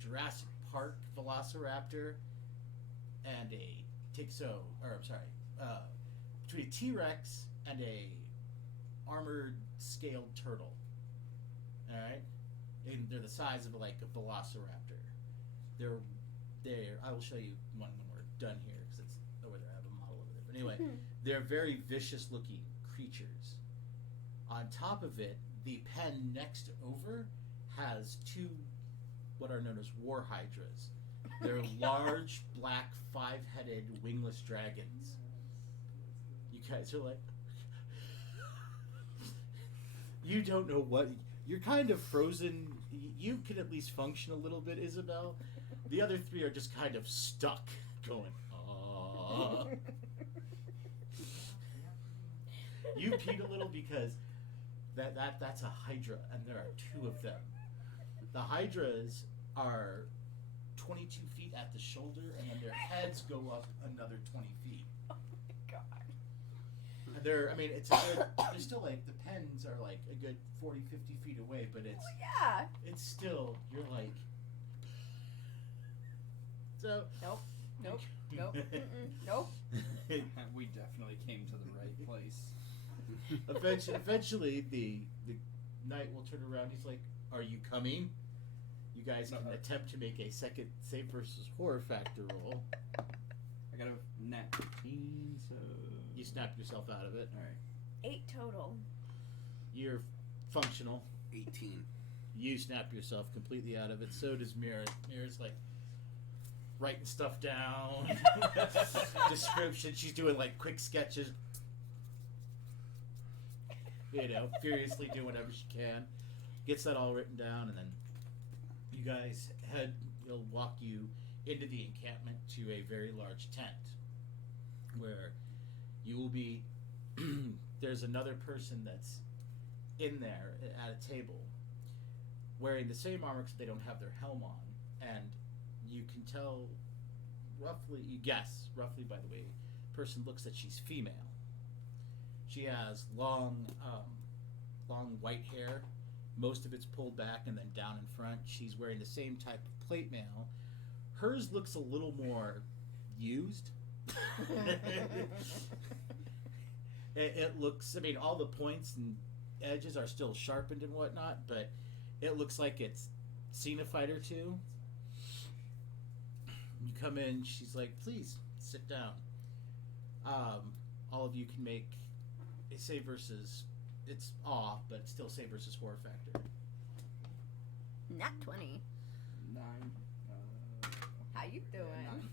Jurassic Park Velociraptor and between a T-Rex and a armored scaled turtle. All right, and they're the size of like a Velociraptor. They're I will show you one when we're done here because it's over there. I have a model over there. But anyway, they're very vicious looking creatures. On top of it, the pen next over has 2 what are known as war hydras. They're large, black, 5-headed, wingless dragons. You guys are like, you don't know what. You're kind of frozen. You can at least function a little bit, Isabel. The other 3 are just kind of stuck, going, ah. You peed a little because that's a hydra, and there are 2 of them. The hydras are 22 feet at the shoulder, and then their heads go up another 20 feet. Oh my God. And they're still like, the pens are like a good 40, 50 feet away, but Oh yeah. it's still, you're like, so. Nope. Nope. Nope. Nope. We definitely came to the right place. Eventually, the knight will turn around. He's like, "Are you coming?" You guys can attempt to make a second save versus horror factor roll. I got a nat 15, so You snap yourself out of it. all right. 8 total. You're functional. 18. You snap yourself completely out of it. So does Mira. Mira's like writing stuff down. Description. She's doing like quick sketches. Furiously doing whatever she can. Gets that all written down, and then you guys he'll walk you into the encampment to a very large tent where you will be there's another person that's in there at a table wearing the same armor except they don't have their helm on, and you can tell you guess roughly by the way the person looks that she's female. She has long white hair. Most of it's pulled back and then down in front. She's wearing the same type of plate mail. Hers looks a little more used. It looks, all the points and edges are still sharpened and whatnot, but it looks like it's seen a fight or 2. You come in, she's like, please, sit down. All of you can make a save versus, it's awe, but still save versus horror factor. Nat 20. 9. How you doing?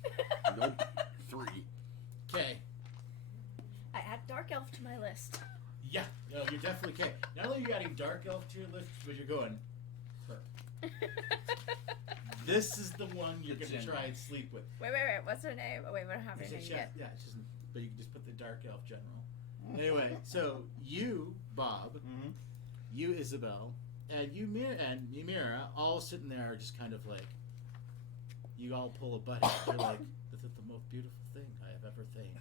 Nope. 3. Okay. I add Dark Elf to my list. Yeah. No, you're definitely okay. Not only are you adding Dark Elf to your list, but you're going, her. This is the one you're going to try and sleep with. Wait. What's her name? Oh, wait, we don't have her name yet. Yeah, it's just, but you can just put the Dark Elf General. Anyway, so you, Bob, you, Isabel, and you, Ymira, all sitting there just kind of like, you all pull a butt. You're like, this is the most beautiful thing I have ever seen.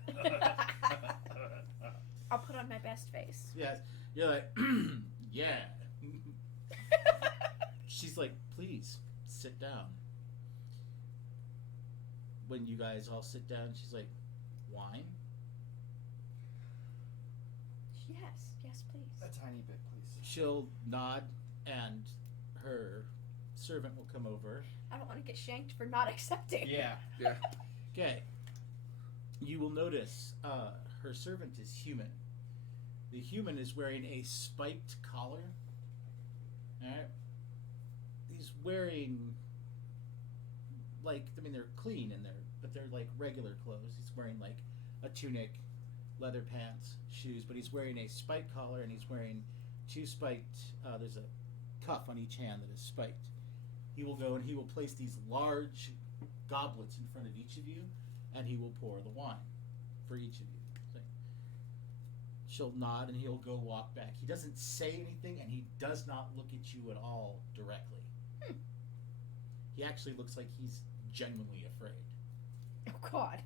I'll put on my best face. Yes. You're like, yeah. She's like, please, sit down. When you guys all sit down, she's like, wine? Yes, please. A tiny bit, please. She'll nod, and her servant will come over. I don't want to get shanked for not accepting. Yeah. Yeah. Okay. You will notice her servant is human. The human is wearing a spiked collar. Alright? He's wearing, like, I mean, they're clean in there, but they're like regular clothes. He's wearing like a tunic, leather pants, shoes, but he's wearing a spiked collar and he's wearing 2 spiked, there's a cuff on each hand that is spiked. He will go and he will place these large goblets in front of each of you, and he will pour the wine for each of you. So she'll nod and he'll go walk back. He doesn't say anything and he does not look at you at all directly. He actually looks like he's genuinely afraid. Oh, God.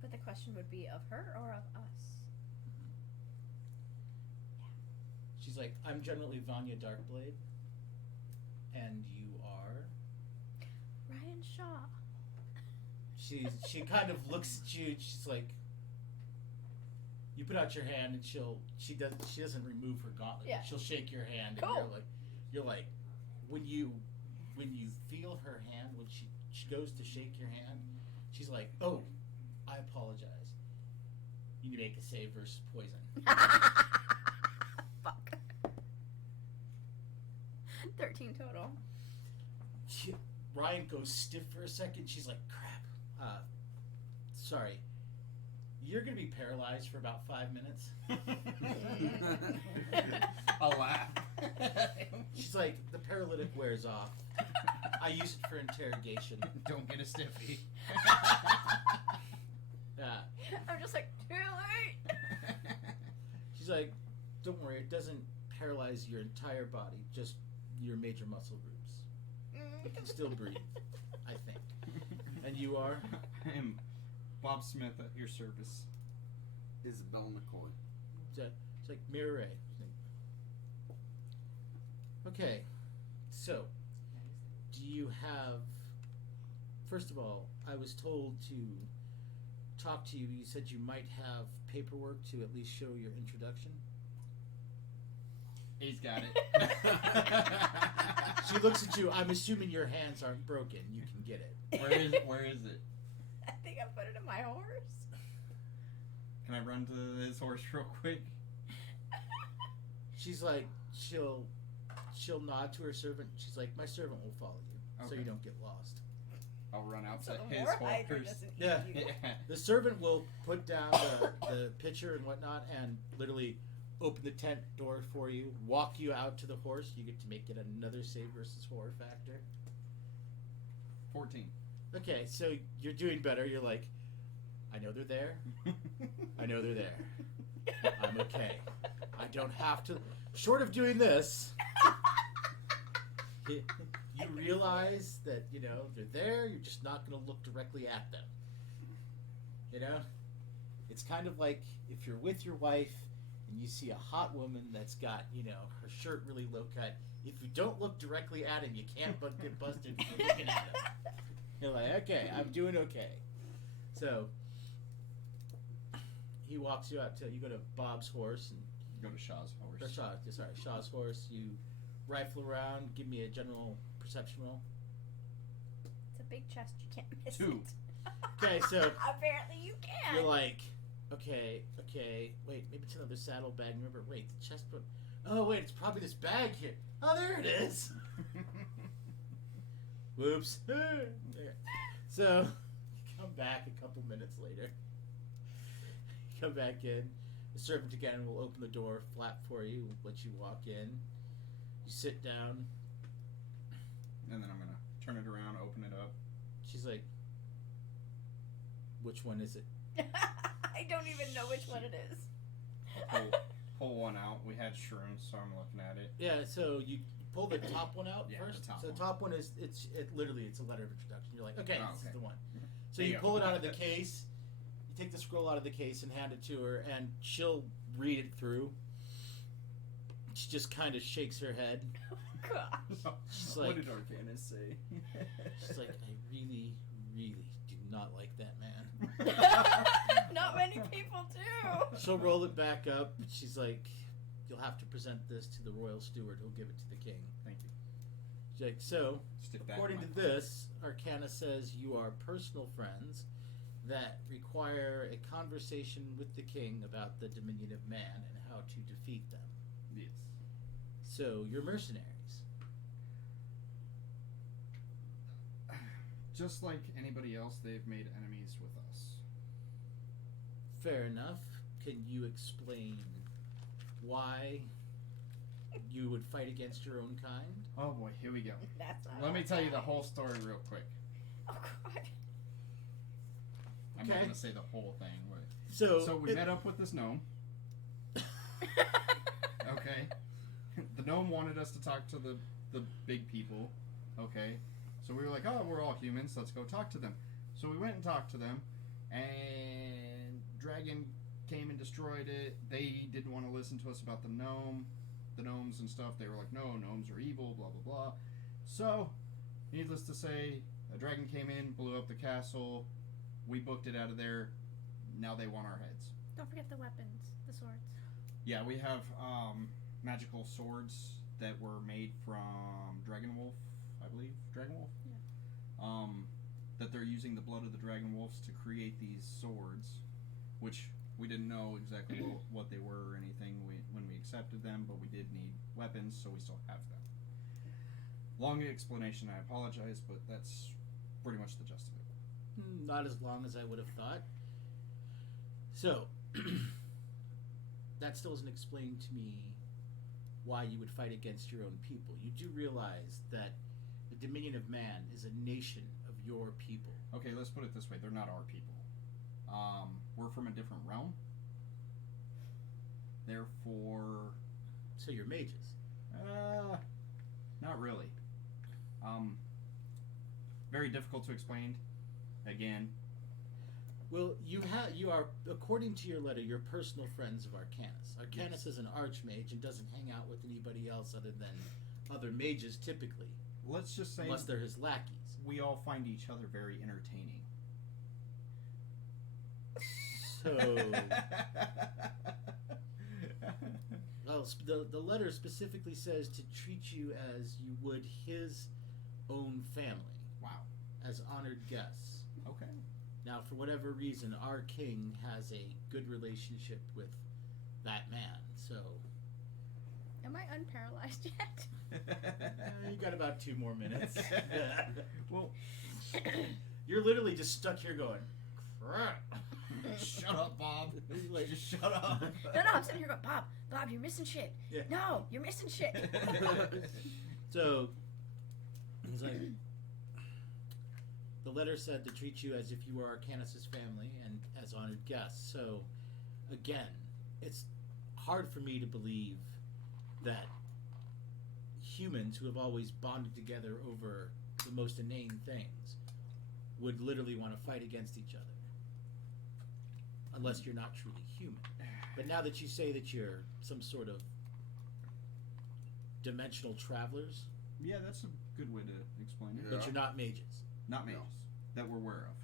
But the question would be of her or of us? She's like, I'm generally Vanya Darkblade, and you are? Ryan Shaw. She kind of looks at you. She's like, you put out your hand, and she doesn't remove her gauntlet. Yeah. She'll shake your hand, and Cool. you're like, when you feel her hand, when she goes to shake your hand, she's like, oh, I apologize. You need to make a save versus poison. Fuck. 13 total. Ryan goes stiff for a second. She's like, crap. Sorry. You're going to be paralyzed for about 5 minutes. I'll laugh. She's like, the paralytic wears off. I use it for interrogation. Don't get a stiffy. Yeah. I'm just like, too late. She's like, don't worry, it doesn't paralyze your entire body, just your major muscle groups. You can still breathe, I think. And you are? I am Bob Smith at your service. Isabel McCoy. It's like Mirror Ray. Okay, so, do you have... First of all, I was told to talk to you. You said you might have paperwork to at least show your introduction. He's got it. She looks at you. I'm assuming your hands aren't broken. You can get it. Where is it? I think I put it in my horse. Can I run to his horse real quick? She's like, she'll nod to her servant. She's like, my servant will follow you, so Okay. you don't get lost. I'll run out So to the his war hydra horse. doesn't Yeah. eat you. Yeah. The servant will put down the pitcher and whatnot and literally open the tent door for you, walk you out to the horse. You get to make it another save versus horror factor. 14. Okay, so you're doing better. You're like, I know they're there. I know they're there. I'm okay. I don't have to. Short of doing this, you realize that, they're there. You're just not going to look directly at them. It's kind of like if you're with your wife and you see a hot woman that's got, her shirt really low cut. If you don't look directly at him, you can't but get busted for looking at him. You're like, okay, I'm doing okay. So he walks you out you go to Bob's horse and Go to Shaw's horse. Shaw's horse. You rifle around. Give me a general perception roll. It's a big chest. You can't miss 2. it. Okay, so Apparently you can. you're like, okay, wait, maybe it's another saddlebag. Remember, wait, the chest. Oh wait, it's probably this bag here. Oh, there it is. Whoops. There. So, you come back a couple minutes later. You come back in. The servant again will open the door flat for you, let you walk in. You sit down. And then I'm gonna turn it around, open it up. She's like, which one is it? I don't even know which one it is. Pull one out. We had shrooms, so I'm looking at it. Yeah, so you pull the top one out Yeah, first. the top so the one. top one is it's literally it's a letter of introduction. You're like, okay, Oh, this is okay. the one. So There you you pull go. it out of the case. You take the scroll out of the case and hand it to her, and she'll read it through. She just kind of shakes her head. Oh, gosh. She's What like, did Arcanis say? she's like, I really, really do not like that man. Not many people do. She'll roll it back up. She's like, you'll have to present this to the royal steward. He'll give it to the king. Thank you. She's like, so, Stick that according in to my this, Arcana says you are personal friends that require a conversation with the king about the Dominion of Man and how to defeat them. Yes. So, you're mercenaries. Just like anybody else, they've made enemies with us. Fair enough. Can you explain why you would fight against your own kind? Oh boy, here we go. That's not Let me tell you the okay. whole story real quick. Oh, God. I'm not Okay. gonna say the whole thing. But... So, So we met up with this gnome. Okay. The gnome wanted us to talk to the big people. Okay. So we were like, oh, we're all humans. Let's go talk to them. So we went and talked to them, and Dragon came and destroyed it. They didn't want to listen to us about the gnomes and stuff. They were like, no, gnomes are evil, blah, blah, blah. So, needless to say, a dragon came in, blew up the castle. We booked it out of there. Now they want our heads. Don't forget the weapons, the swords. Yeah, we have magical swords that were made from Dragon Wolf, I believe. Dragon Wolf? Yeah. That they're using the blood of the Dragon Wolves to create these swords, which we didn't know exactly what they were or anything when we accepted them, but we did need weapons, so we still have them. Long explanation, I apologize, but that's pretty much the gist of it. not as long as I would have thought. So, that still doesn't explain to me why you would fight against your own people. You do realize that the Dominion of Man is a nation of your people. Okay, let's put it this way. They're not our people. We're from a different realm. Therefore, So you're mages. not really. Very difficult to explain. Again, Well, you are, according to your letter, you're personal friends of Arcanis. Arcanis is an archmage and doesn't hang out with anybody else other than other mages typically, let's just say unless they're his lackeys. we all find each other very entertaining. So, well, the letter specifically says to treat you as you would his own family, Wow. as honored guests. Okay. Now, for whatever reason, our king has a good relationship with that man. So, Am I unparalyzed yet? you got about 2 more minutes. Well, You're literally just stuck here going, crap. shut up, Bob. Like, Just shut up. No, I'm sitting here going, Bob, you're missing shit. Yeah. No, you're missing shit. So, he's like, the letter said to treat you as if you were Arcanis' family and as honored guests. So, again, it's hard for me to believe that humans who have always bonded together over the most inane things would literally want to fight against each other. Unless you're not truly human. But now that you say that you're some sort of dimensional travelers, Yeah, that's a good way to explain it. but Yeah. you're not mages. Not mages that we're aware of.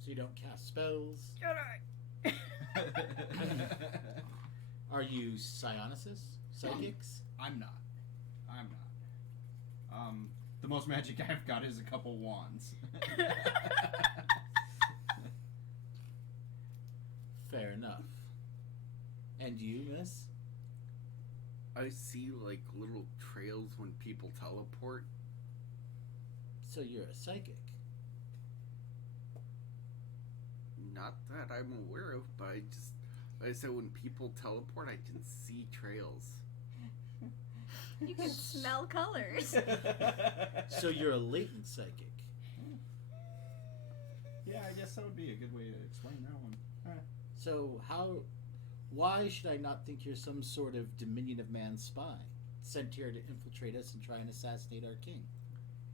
So you don't cast spells. Jedi. Are you psionicis? Psychics? I'm not. The most magic I've got is a couple wands. Fair enough. And you, miss? I see like little trails when people teleport. So you're a psychic. Not that I'm aware of, but like I said, when people teleport, I can see trails. You can smell colors. So you're a latent psychic. Yeah, I guess that would be a good way to explain that one. So why should I not think you're some sort of Dominion of Man spy sent here to infiltrate us and try and assassinate our king?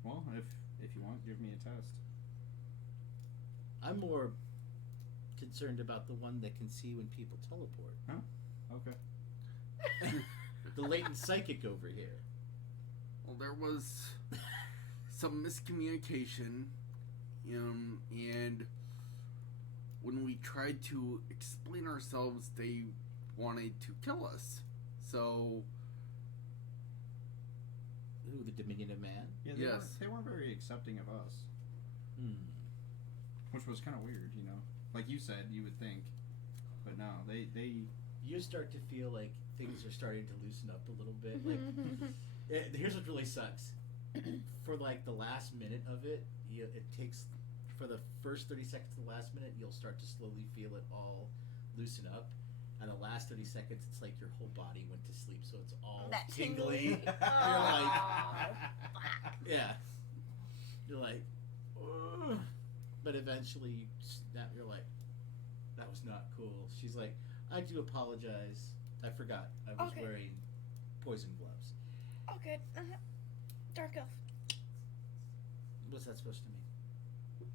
Well, if you want, give me a test. I'm more concerned about the one that can see when people teleport. Okay. The latent psychic over here. Well, there was some miscommunication, and when we tried to explain ourselves, they wanted to kill us. So, Ooh, the Dominion of Man? Yeah, Yes. They weren't very accepting of us, which was kind of weird, you know. Like you said, you would think, but no, they. You start to feel like things are starting to loosen up a little bit. Like, here's what really sucks. For like the last minute of it, it takes, for the first 30 seconds to the last minute, you'll start to slowly feel it all loosen up. And the last 30 seconds, it's like your whole body went to sleep, so it's all That tingly. tingly. You're like, fuck. yeah. You're like, ugh. But eventually you snap, you're like, that was not cool. She's like, I do apologize. I forgot. I was Okay. wearing poison gloves. Oh, good. Dark elf. What's that supposed to mean?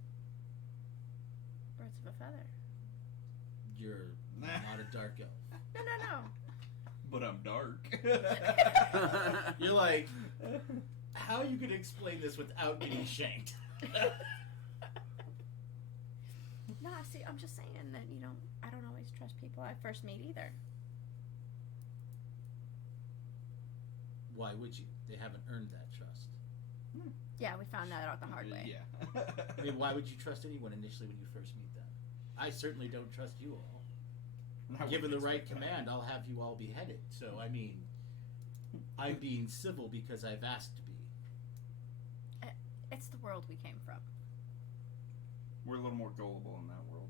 Birds of a feather. You're not a dark elf. No. But I'm dark. You're like, how are you going to explain this without getting shanked? No, see, I'm just saying that, I don't always trust people I first meet either. Why would you? They haven't earned that trust. Yeah, we found that out the hard way. Yeah. I mean, why would you trust anyone initially when you first meet them? I certainly don't trust you all. Given the right command, I'll have you all beheaded. So, I mean, I'm being civil because I've asked to be. It's the world we came from. We're a little more gullible in that world.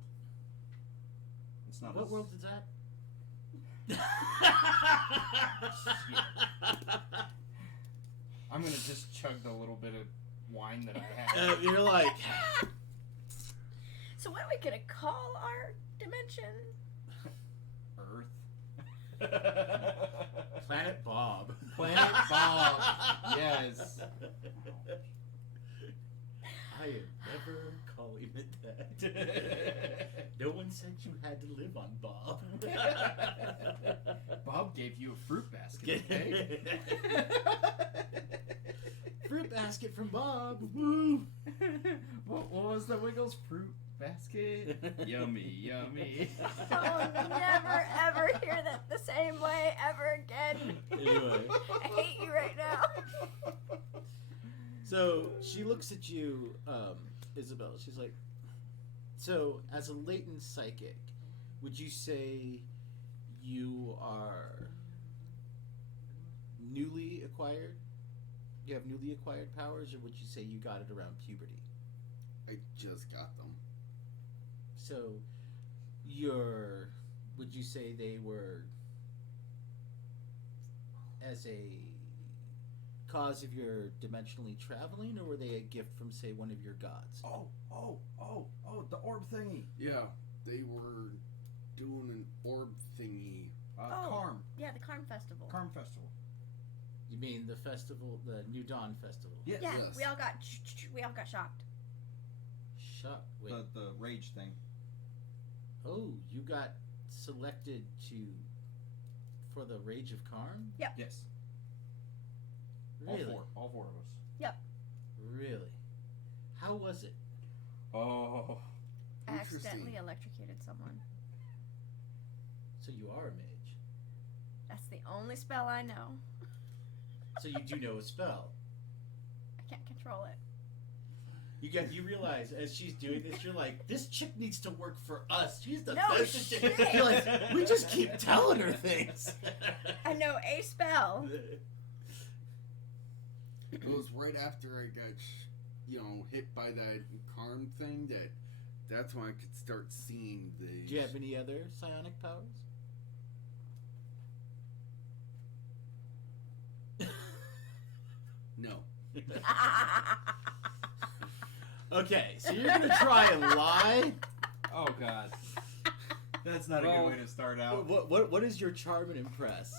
It's not. What as... world is that? I'm gonna just chug the little bit of wine that I have. You're like, So what are we gonna call our dimension? Earth. Planet Bob. Planet Bob. Yes. I am never calling it that. No one said you had to live on Bob. Bob gave you a fruit basket. Okay? Fruit basket from Bob. Woo! What was the Wiggles fruit basket? Yummy, yummy. I'll never ever hear that the same way ever again. Anyway. I hate you right now. So she looks at you, Isabel. She's like, so as a latent psychic, would you say you are newly acquired? You have newly acquired powers, or would you say you got it around puberty? I just got them. So would you say they were as a cause of your dimensionally traveling, or were they a gift from, say, one of your gods? Oh, the orb thingy. Yeah, they were doing an orb thingy. Karm. Yeah, the Karm Festival. Karm Festival. You mean the festival, the New Dawn festival? Yes. Yeah, Yes. we all got shocked. Shut. Wait. The rage thing. Oh, you got selected for the Rage of Karn? Yes. Really? All four of us. Really? How was it? Oh. I Interesting. accidentally electrocuted someone. So you are a mage. That's the only spell I know. So you do know a spell. I can't control it. You realize as she's doing this, you're like, this chick needs to work for us. She's the No best chick. shit. You're like, we just keep telling her things. I know a spell. It was right after I got, hit by that charm thing that's when I could start seeing the. Do you have any other psionic powers? No. Okay, so you're gonna try and lie. Oh God, that's not a Well, good way to start out. What is your charm and impress?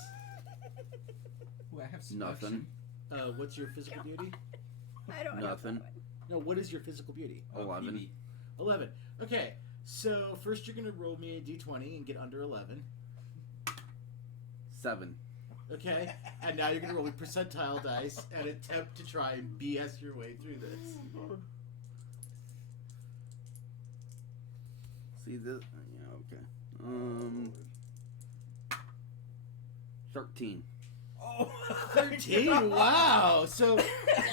Ooh, I have Nothing. What's your physical beauty? I don't Nothing. know. No, what is your physical beauty? 11. 11. Okay, so first you're gonna roll me a d20 and get under 11. 7. Okay, and now you're gonna roll me percentile dice and attempt to try and BS your way through this. See this? Yeah, okay. 13. Oh, 13. Wow. So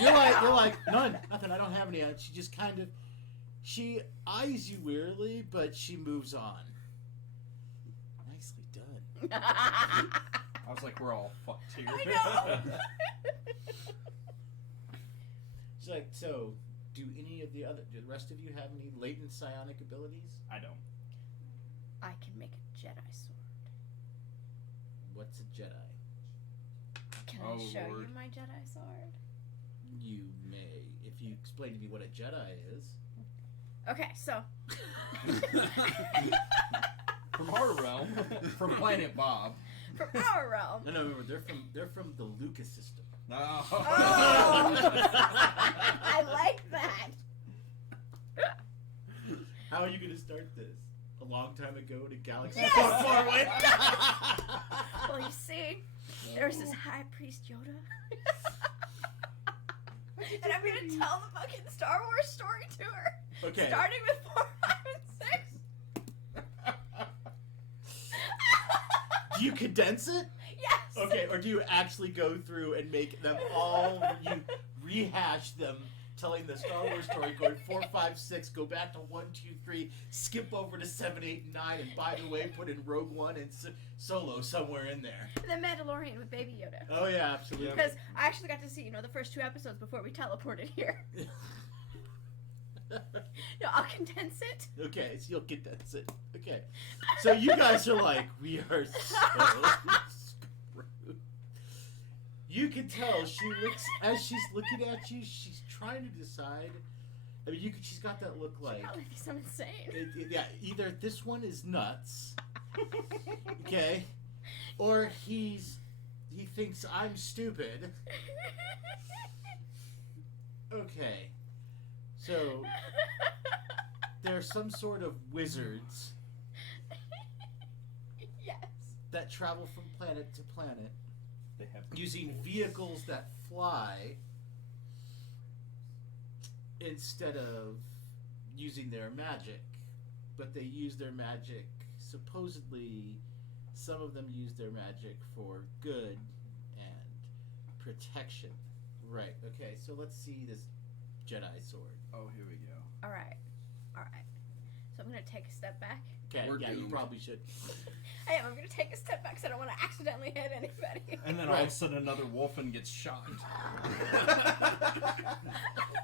you're like nothing. I don't have any. She just kind of she eyes you wearily, but she moves on. Nicely done. I was like, we're all fucked here. I know. She's like, so do the rest of you have any latent psionic abilities? I don't. I can make a Jedi sword. What's a Jedi? Can Oh, I show Lord. you my Jedi sword? You may, if you explain to me what a Jedi is. Okay, so. From our realm, from Planet Bob. From our realm. No, remember they're from the Lucas system. No. Oh! I like that. How are you going to start this? A long time ago in a galaxy Yes! far, far away? Well, you see, there's this high priest Yoda. And I'm going to tell the fucking Star Wars story to her. Okay. Starting with 4, 5, and 6. Do you condense it? Yes. Okay, or do you actually go through and make them all, you rehash them, telling the Star Wars story, going 4, 5, 6, go back to 1, 2, 3, skip over to 7, 8, and 9, and by the way, put in Rogue One and Solo somewhere in there. The Mandalorian with Baby Yoda. Oh yeah, absolutely. Because I actually got to see, the first 2 episodes before we teleported here. No, I'll condense it. Okay, so you'll condense it. Okay. So you guys are like, we are so screwed. You can tell she looks, as she's looking at you, she's trying to decide. I mean, she's got that look She like, probably thinks I'm insane. yeah, either this one is nuts, okay, or he thinks I'm stupid. Okay. So there are some sort of wizards Yes. that travel from planet to planet They have using vehicles that fly instead of using their magic. But they use their magic, supposedly, some of them use their magic for good and protection. Right, okay, so let's see this Jedi sword. Oh, here we go. All right. So I'm going to take a step back. Okay, We're yeah, you doomed. probably should. I am. I'm going to take a step back because I don't want to accidentally hit anybody. And then all of Right. a sudden another wolfen gets shot.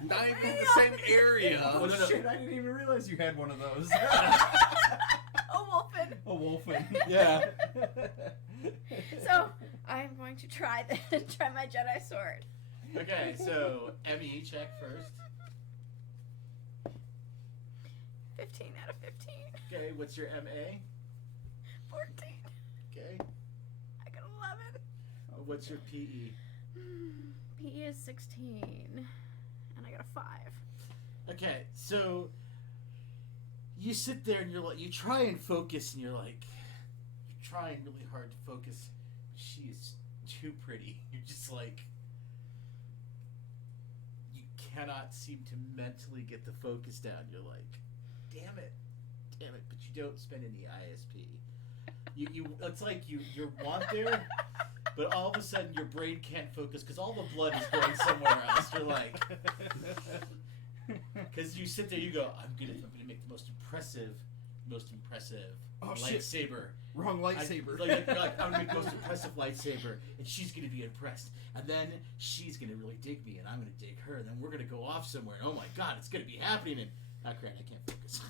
Not even in the same area. Oh, no, no. shit, I didn't even realize you had one of those. A wolfen. A wolfen. Yeah. So I'm going to try my Jedi sword. Okay, so ME check first. 15 out of 15. Okay, what's your MA? 14. Okay. I got 11. What's your PE? PE is 16. And I got a 5. Okay, so you sit there and you try and focus and you're trying really hard to focus. She is too pretty. You're just like, you cannot seem to mentally get the focus down. You're like, damn it, but you don't spend any ISP. You it's like you want there, but all of a sudden your brain can't focus because all the blood is going somewhere else. You're like, Because you sit there, you go, I'm gonna make the most impressive lightsaber. Wrong lightsaber. You're like, I'm gonna make the most impressive lightsaber, and she's gonna be impressed. And then she's gonna really dig me, and I'm gonna dig her, and then we're gonna go off somewhere. And oh my god, it's gonna be happening. And crap, I can't focus.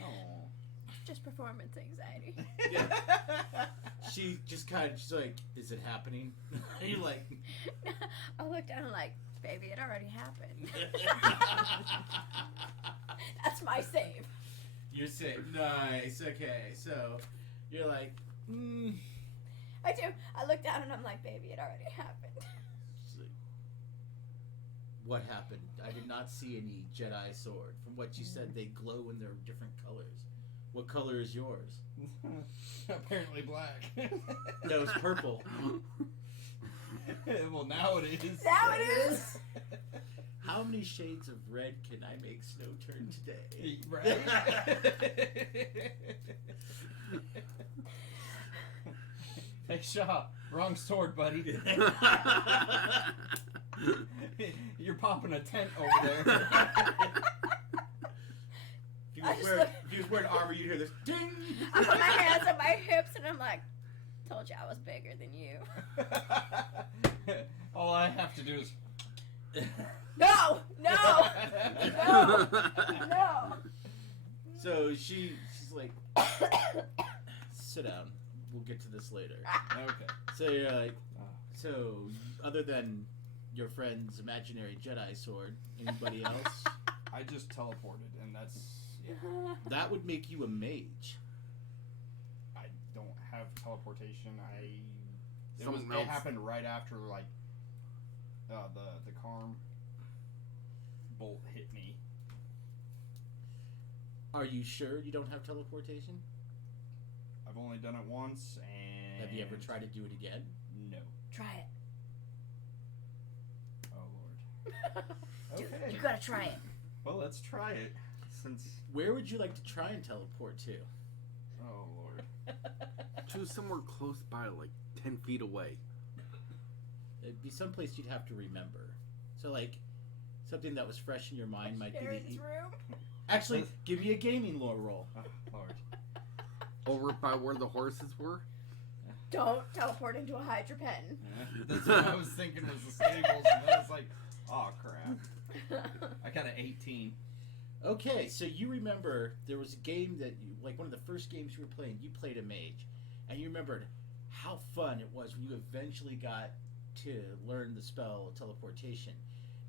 Oh. Just performance anxiety. Yeah. She's like, is it happening? And you're like, I look down and like, baby, it already happened. That's my save. you're safe. Nice. Okay, so you're like, I do. I look down and I'm like, baby, it already happened. She's like, what happened? I did not see any Jedi sword. From what you said, they glow in their different colors. What color is yours? Apparently black. No, it's purple. Well, now it is. Now it is. How many shades of red can I make Snow turn today? Right? Hey, Shaw. Wrong sword, buddy. You're popping a tent over there. If you was wearing armor, you'd hear this ding. I put my hands on my hips and I'm like, told you I was bigger than you. All I have to do is. No! So she's like, sit down. We'll get to this later. Okay. So you're like, so other than your friend's imaginary Jedi sword, anybody else? I just teleported, and that's. Yeah. That would make you a mage. I don't have teleportation. It Something else. happened right after the Karm bolt hit me. Are you sure you don't have teleportation? I've only done it once, and Have you ever tried to do it again? No. Try it. Oh Lord. Dude, Okay. you gotta try it. Well, let's try it. Since. Where would you like to try and teleport to? Oh Lord. Choose somewhere close by, like 10 feet away. It'd be someplace you'd have to remember. So, like, something that was fresh in your mind might be Sharon's the. room. Actually, give me a gaming lore roll. Oh Lord. Over by where the horses were? Don't teleport into a Hydra pen. That's what I was thinking was the stables, and I was like, oh crap. I got an 18. Okay, so you remember there was a game that you, like one of the first games you were playing, you played a mage, and you remembered how fun it was when you eventually got to learn the spell of teleportation.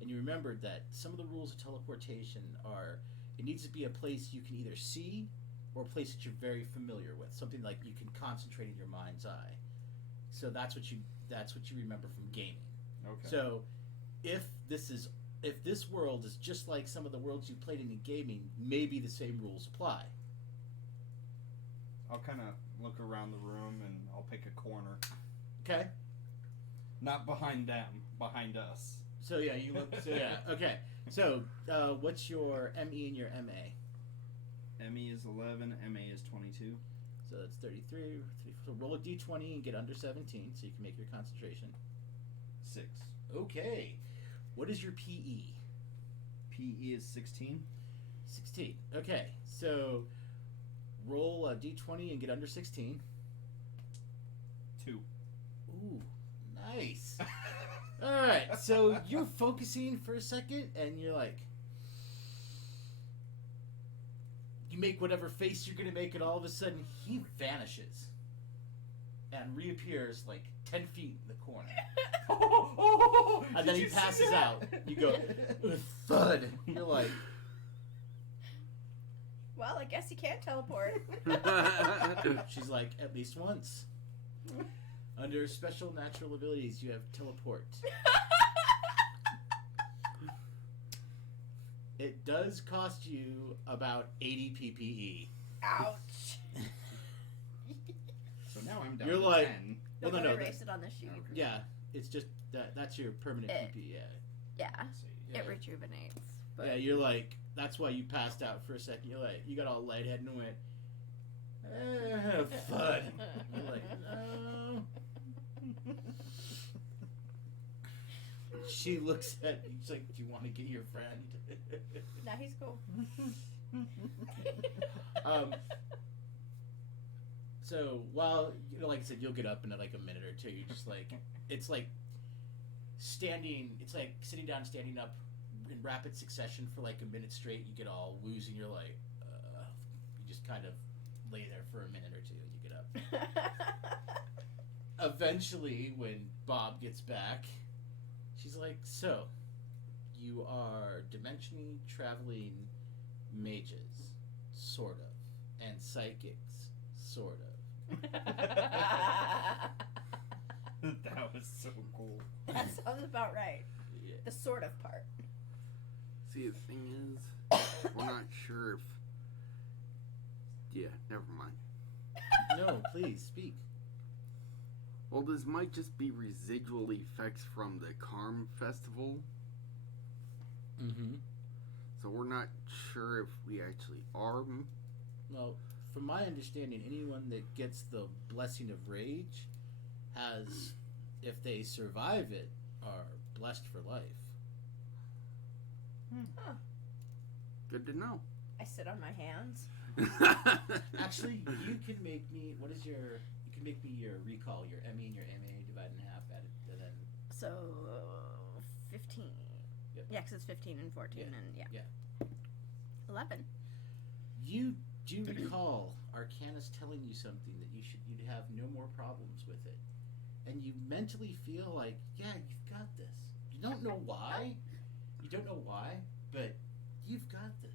And you remembered that some of the rules of teleportation are it needs to be a place you can either see or a place that you're very familiar with, something like you can concentrate in your mind's eye. So that's what you remember from gaming. Okay. So if this world is just like some of the worlds you played in gaming, maybe the same rules apply. I'll kind of look around the room and I'll pick a corner. Okay. Not behind them, behind us. So yeah, you look. So yeah. Okay. So what's your ME and your MA? ME is 11, MA is 22. So that's 33. So roll a d20 and get under 17, so you can make your concentration. 6. Okay. What is your PE? PE is 16. 16. Okay. So roll a d20 and get under 16. 2. Ooh, nice. All right. So you're focusing for a second, and you're like, you make whatever face you're gonna make, and all of a sudden he vanishes and reappears like 10 feet in the corner. And then he passes out. You go, thud. You're like, Well, I guess you can't teleport. she's like, at least once. Under special natural abilities, you have teleport. It does cost you about 80 PPE. Ouch. So now I'm down You're to like- 10. Don't Well, no, erase it on the sheet. Okay. Yeah, it's just that's your permanent PPE. Yeah. Yeah, Let's see. Yeah. it rejuvenates. But Yeah, you're like, that's why you passed out for a second. You're like, you got all lightheaded and went, thud. You're like, no. she looks at you. She's like, "Do you want to get your friend?" Nah, he's cool. So while like I said, you'll get up in like a minute or two. You just like it's like standing. It's like sitting down, standing up in rapid succession for like a minute straight. You get all woozy, and you're like, you just kind of lay there for a minute or two. You get up. Eventually, when Bob gets back, she's like, "So, you are dimension traveling mages, sort of, and psychics, sort of." That was so cool. That sounds about right. Yeah. The sort of part. See, the thing is, we're not sure if. Yeah, never mind. No, please speak. Well, this might just be residual effects from the Karm Festival, Mm-hmm. so we're not sure if we actually are. Well, from my understanding, anyone that gets the blessing of rage has, if they survive it, are blessed for life. Huh. Good to know. I sit on my hands. Actually, you can make me. What is your? You can make me your recall, your ME and your MA divided in half, added, and then So, 15. Yep. Yeah, because it's 15 and 14 Yeah. and yeah. Yeah. 11. you do recall Arcanis telling you something that you'd have no more problems with it, and you mentally feel like, yeah, you've got this. You don't know why. You don't know why, but you've got this.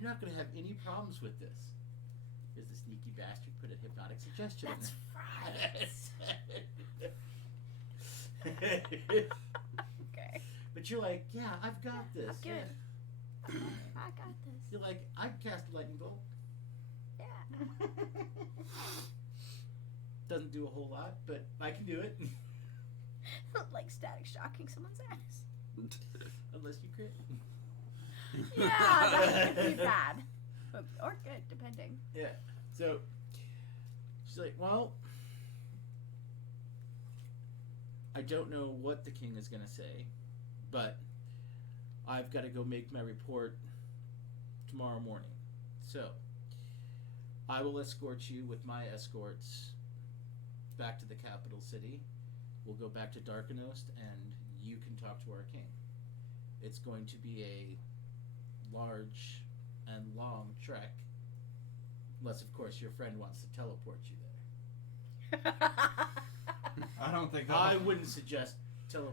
You're not going to have any problems with this. Is the sneaky bastard put a hypnotic suggestion in That's there. right. Okay. But you're like, yeah, I've got this. I'm good. Yeah. I got this. You're like, I cast a lightning bolt. Yeah. Doesn't do a whole lot, but I can do it. Like static shocking someone's ass. Unless you crit. Yeah, that could be bad. Or good, depending. Yeah. So she's like, well, I don't know what the king is going to say, but I've got to go make my report tomorrow morning. So I will escort you with my escorts back to the capital city. We'll go back to Darkanost, and you can talk to our king. It's going to be a large and long trek, unless, of course, your friend wants to teleport you there. I don't think that. I wouldn't suggest trying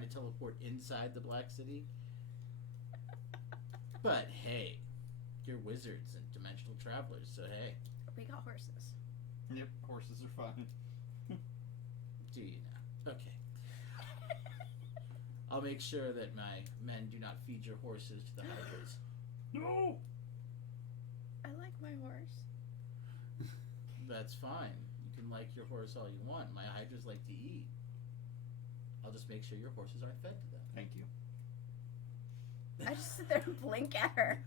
to teleport inside the Black City. But hey, you're wizards and dimensional travelers, so hey. We got horses. Yep, horses are fun. Do you now? Okay. I'll make sure that my men do not feed your horses to the hydras. No! I like my horse. That's fine. You can like your horse all you want. My hydras like to eat. I'll just make sure your horses aren't fed to them. Thank you. I just sit there and blink at her.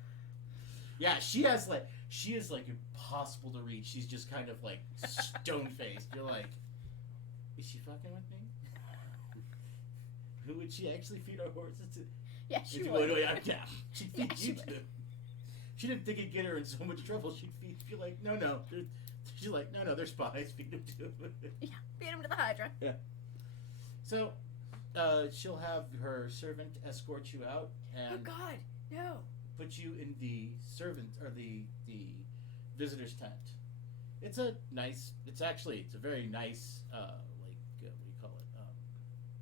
Yeah, she is like impossible to reach. She's just kind of like stone faced. You're like, is she fucking with me? Who would she actually feed our horses to? Yeah, she If you would. would, yeah, she'd Yeah, feed she you would. to. She didn't think it'd get her in so much trouble. She'd be like, no. She's like, no, they're spies. Feed them to. Yeah, feed him to the Hydra. So, she'll have her servant escort you out Oh and God, no. put you in the the visitor's tent. It's a very nice, what do you call it?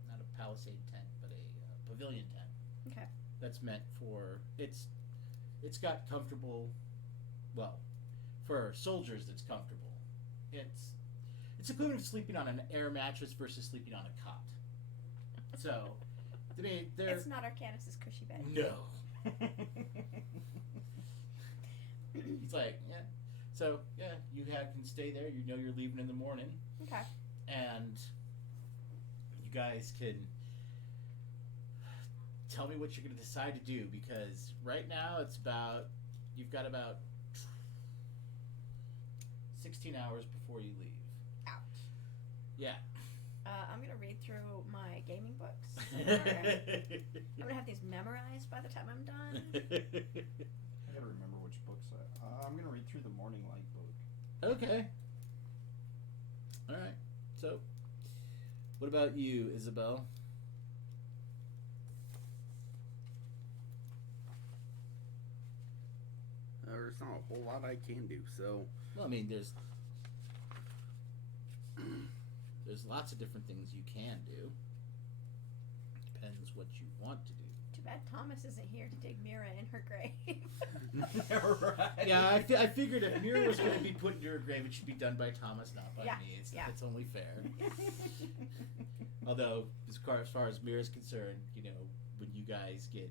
Not a palisade tent, but a pavilion tent. Okay. That's meant for it's got comfortable, well, for soldiers it's comfortable. It's equivalent of sleeping on an air mattress versus sleeping on a cot. So, I mean, It's not Arcanis' cushy bed. no. He's like, yeah. So, yeah, you can stay there. You know you're leaving in the morning. Okay. And you guys can tell me what you're going to decide to do, because right now you've got about 16 hours before you leave. Ouch. Yeah. I'm gonna read through my gaming books. I'm gonna have these memorized by the time I'm done. I gotta remember which books I'm gonna read through the Morning Light book. Okay. All right. So, what about you, Isabel? There's not a whole lot I can do, so Well, I mean, there's lots of different things you can do. Depends what you want to do. Too bad Thomas isn't here to dig Mira in her grave. Right. Yeah, I figured if Mira was going to be put into her grave, it should be done by Thomas, not by me. It's only fair. Although, as far as Mira's concerned, you know, when you guys get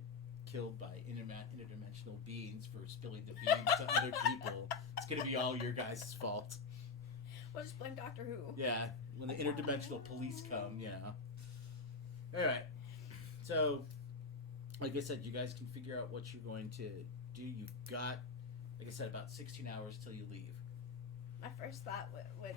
killed by interdimensional beings for spilling the beans to other people, it's going to be all your guys' fault. We'll just blame Doctor Who. Yeah, when the interdimensional police come, you know. Alright, so, like I said, you guys can figure out what you're going to do. You've got, like I said, about 16 hours till you leave. My first thought when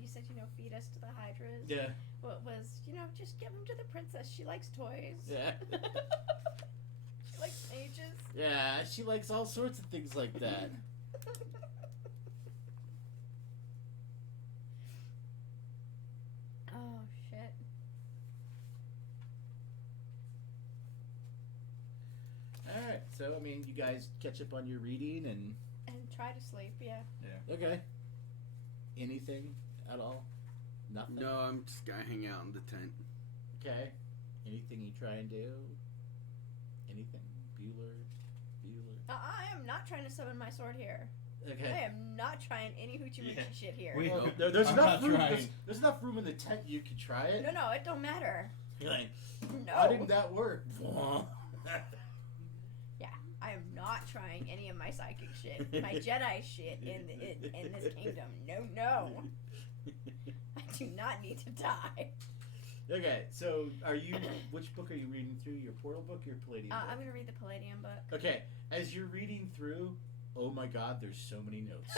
you said, you know, feed us to the Hydras. Yeah. What was, you know, just give them to the princess. She likes toys. Yeah. She likes mages. Yeah, she likes all sorts of things like that. Oh, shit. Alright, so, I mean, you guys catch up on your reading and... And try to sleep, yeah. Okay. Anything at all? Nothing? no, I'm just gonna hang out in the tent. Okay. Anything you try and do? Anything? Bueller? I am not trying to summon my sword here. Okay. I am not trying any hoochie Yeah. shit here. We- Well, No, there's I'm enough not room. trying. There's enough room in the tent. You can try it. No, it don't matter. You're like, No. why didn't that work? I am not trying any of my psychic shit, my Jedi shit in this kingdom. No. I do not need to die. Okay, so which book are you reading through? Your Portal book or your Palladium book? I'm gonna read the Palladium book. Okay, as you're reading through, oh my god, there's so many notes.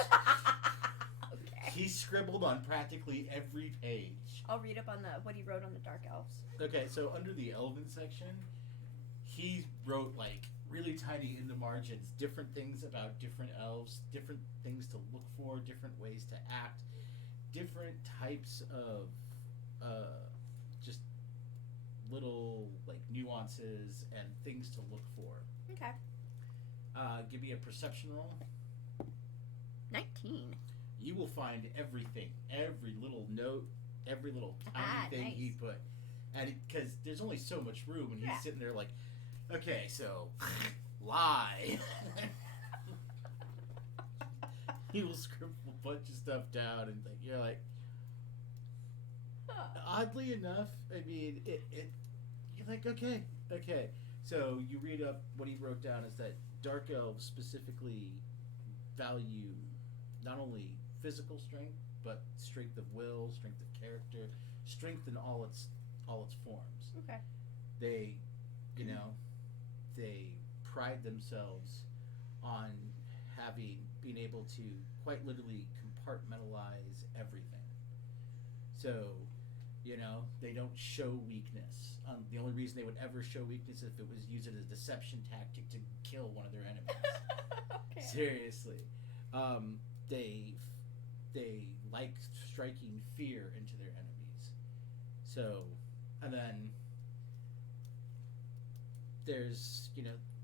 Okay. He scribbled on practically every page. I'll read up on what he wrote on the Dark Elves. Okay, so under the Elven section, he wrote like really tiny in the margins different things about different elves, different things to look for, different ways to act, different types of just little like nuances and things to look for. Okay. Give me a perception roll. 19. You will find everything, every little note, every little tiny thing nice. he put, and because there's only so much room, and he's Yeah. sitting there like, okay, so lie. He will scribble a bunch of stuff down, and you're like, oddly enough, I mean, it you're like, okay. So you read up what he wrote down is that dark elves specifically value not only physical strength, but strength of will, strength of character, strength in all its forms. Okay. They, they pride themselves on being able to quite literally compartmentalize everything. So, they don't show weakness. The only reason they would ever show weakness is if it was used as a deception tactic to kill one of their enemies. Okay. Seriously. They like striking fear into their enemies. So, and then there's,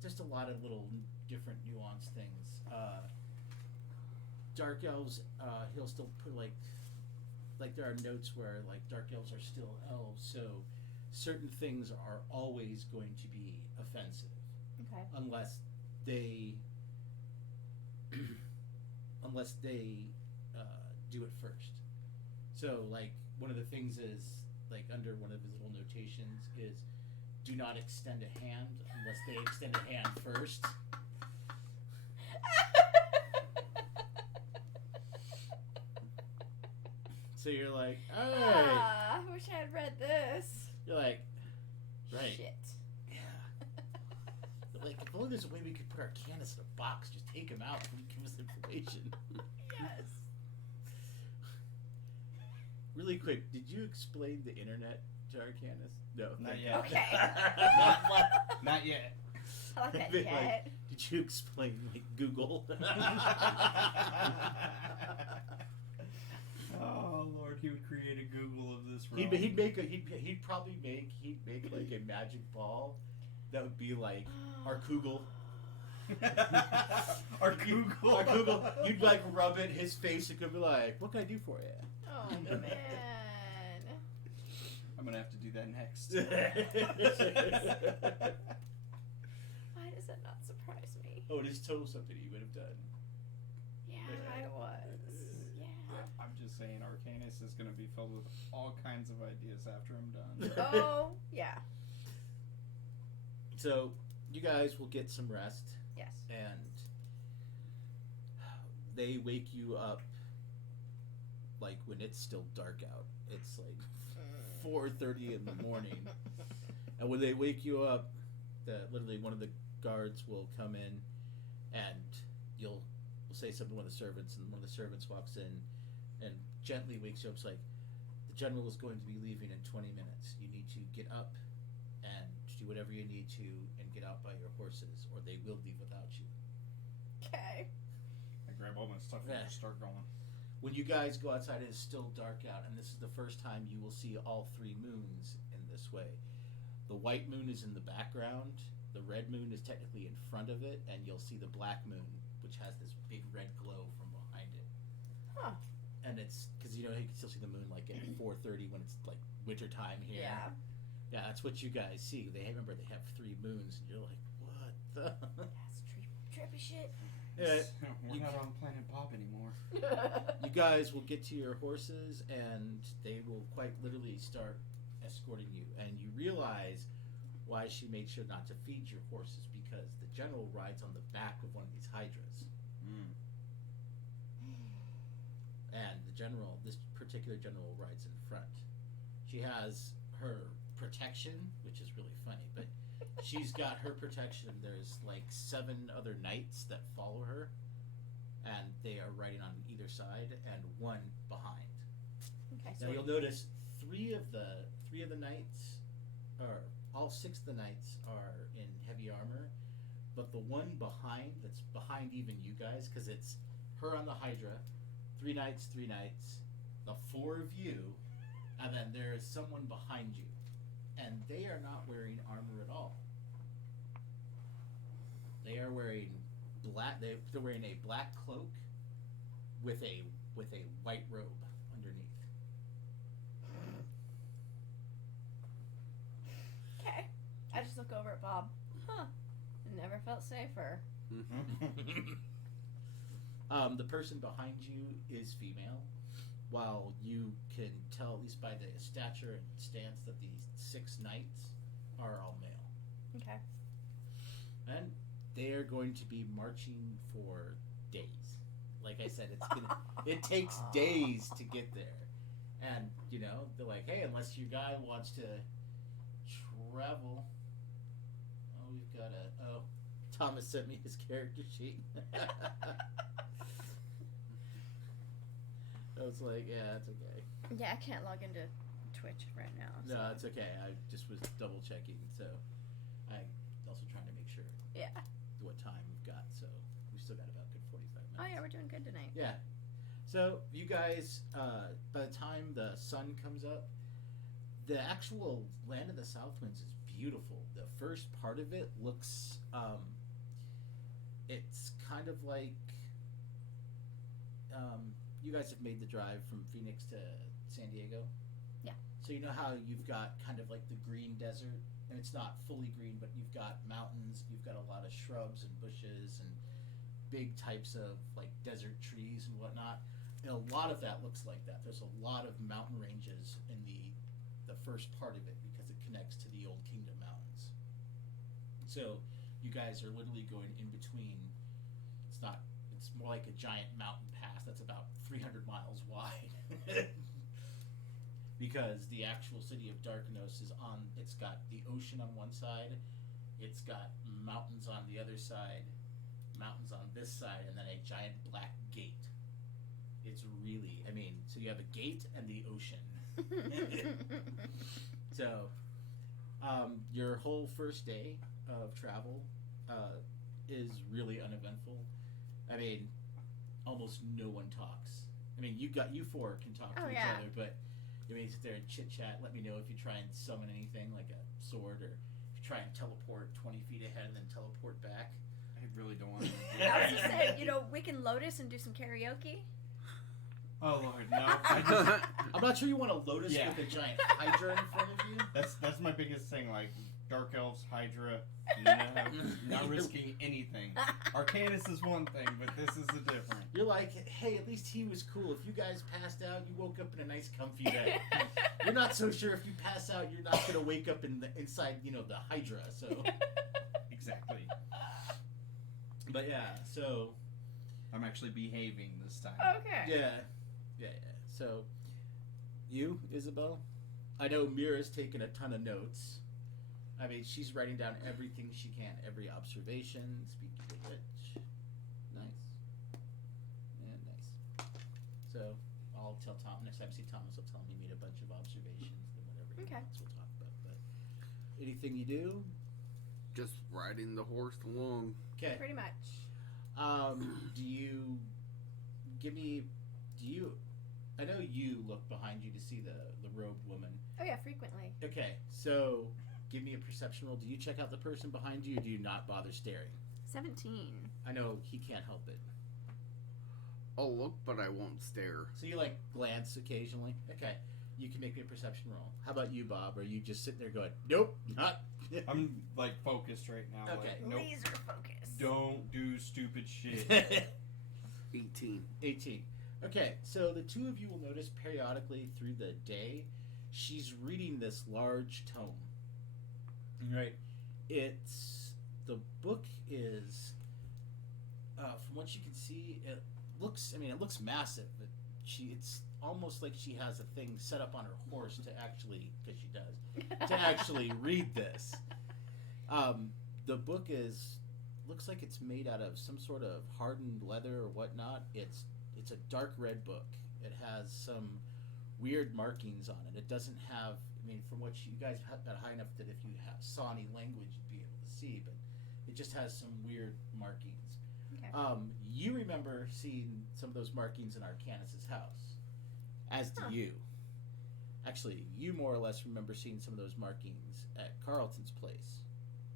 just a lot of little different nuanced things. Dark elves, he'll still put like there are notes where like dark elves are still elves, so certain things are always going to be offensive. Okay. Unless they do it first. So like one of the things is like under one of his little notations is do not extend a hand unless they extend a hand first. So you're like, alright. I wish I had read this. You're like, right. Shit. Yeah. Like, if only there's a way we could put Arcanis in a box, just take him out and give us information. Yes. Really quick, did you explain the internet to Arcanis? No. Not thank yet. God. Okay. Not yet. I like that Like, cat. did you explain like Google? Oh Lord, he would create a Google of this realm. He'd probably make like a magic ball that would be like our Kugel. Our Google. Our Kugel. You'd like rub it, his face. It could be like, what can I do for you? Oh man. I'm gonna have to do that next. Why does that not surprise me? Oh, it is total something you would have done. Yeah, I was. Yeah. I'm just saying, Arcanis is gonna be filled with all kinds of ideas after I'm done. Oh yeah. So, you guys will get some rest, Yes. and they wake you up like when it's still dark out. It's like 4:30 in the morning, and when they wake you up, literally one of the guards will come in, and you'll say something to one of the servants, and one of the servants walks in, and gently wakes you up. It's like, the general is going to be leaving in 20 minutes. You need to get up and do whatever you need to, and get out by your horses, or they will leave without you. Okay. I grab all my stuff and Yeah. just start going. When you guys go outside, it is still dark out, and this is the first time you will see all 3 moons in this way. The white moon is in the background, the red moon is technically in front of it, and you'll see the black moon, which has this big red glow from behind it. Huh. And it's because you can still see the moon like at 4:30 when it's like wintertime here. Yeah. Yeah, that's what you guys see. They have 3 moons, and you're like, what the? That's trippy shit. Yeah, We're you- not on Planet Bob anymore. You guys will get to your horses, and they will quite literally start escorting you. And you realize why she made sure not to feed your horses, because the general rides on the back of one of these hydras. And this particular general rides in front. She has her protection, which is really funny, but she's got her protection. There's like 7 other knights that follow her, and they are riding on either side, and 1 behind. Okay. Now So you'll notice 3 of the knights, or all 6 of the knights, are in heavy armor, but the one behind, that's behind even you guys, because it's her on the Hydra, 3 knights, the 4 of you, and then there is someone behind you, and they are not wearing armor at all. They are wearing black. They're wearing a black cloak with a white robe underneath. okay. I just look over at Bob. Huh. Never felt safer. The person behind you is female, while you can tell, at least by the stature and stance, that the 6 knights are all male. Okay. And they are going to be marching for days. Like I said, it takes days to get there. And, they're like, hey, unless your guy wants to travel. Oh, we've got Thomas sent me his character sheet. I was like, yeah, that's okay. Yeah, I can't log into Twitch right now. So. No, it's okay. I just was double checking, so I also trying to make sure Yeah. what time we've got. So we still got about a good 45 minutes. Oh yeah, we're doing good tonight. Yeah. So you guys, by the time the sun comes up, the actual land of the Southwinds is beautiful. The first part of it looks, it's kind of like, you guys have made the drive from Phoenix to San Diego. Yeah. So you know how you've got kind of like the green desert, and it's not fully green, but you've got mountains, you've got a lot of shrubs and bushes and big types of like desert trees and whatnot. And a lot of that looks like that. There's a lot of mountain ranges in the first part of it, because it connects to the Old Kingdom Mountains. So you guys are literally going in between. It's more like a giant mountain pass that's about 300 miles wide. Because the actual city of Darkanos it's got the ocean on one side, it's got mountains on the other side, mountains on this side, and then a giant black gate It's really, I mean, so you have a gate and the ocean. So, your whole first day of travel is really uneventful. I mean, almost no one talks. I mean, you four can talk to each other, but you may sit there and chit chat. Let me know if you try and summon anything like a sword, or if you try and teleport 20 feet ahead and then teleport back. I really don't want to. I was just saying, we can Lotus and do some karaoke. Oh Lord, no! I'm not sure you want a Lotus with a giant Hydra in front of you. That's my biggest thing. Like Dark Elves, Hydra, not risking anything. Arcanis is one thing, but this is a different. You're like, hey, at least he was cool. If you guys passed out, you woke up in a nice, comfy bed. You're not so sure if you pass out, you're not gonna wake up inside, the Hydra. So exactly. But yeah, so I'm actually behaving this time. Okay. Yeah. So, you, Isabel? I know Mira's taken a ton of notes. I mean, she's writing down everything she can, every observation. Speaking of which, nice. Yeah, nice. So, I'll tell Tom next time I see Thomas. I'll tell him he made a bunch of observations and whatever he wants, we'll talk about. But anything you do? Just riding the horse along. Okay. Pretty much. I know you look behind you to see the robed woman. Oh yeah, frequently. Okay, so give me a perception roll. Do you check out the person behind you, or do you not bother staring? 17. I know he can't help it. I'll look, but I won't stare. So you glance occasionally? Okay, you can make me a perception roll. How about you, Bob? Are you just sitting there going, nope, not... I'm focused right now. Okay. Nope. Laser focus. Don't do stupid shit. 18. Okay, so the two of you will notice periodically through the day, she's reading this large tome. Right. The book is, from what you can see, it looks massive. It's almost like she has a thing set up on her horse to actually, because she does, to actually read this. The book looks like it's made out of some sort of hardened leather or whatnot. It's a dark red book. It has some weird markings on it. It doesn't have, from what you guys have that high enough that if you saw any language you'd be able to see, but it just has some weird markings. Okay. You remember seeing some of those markings in Arcanis' house, as do you. Actually, you more or less remember seeing some of those markings at Carlton's place,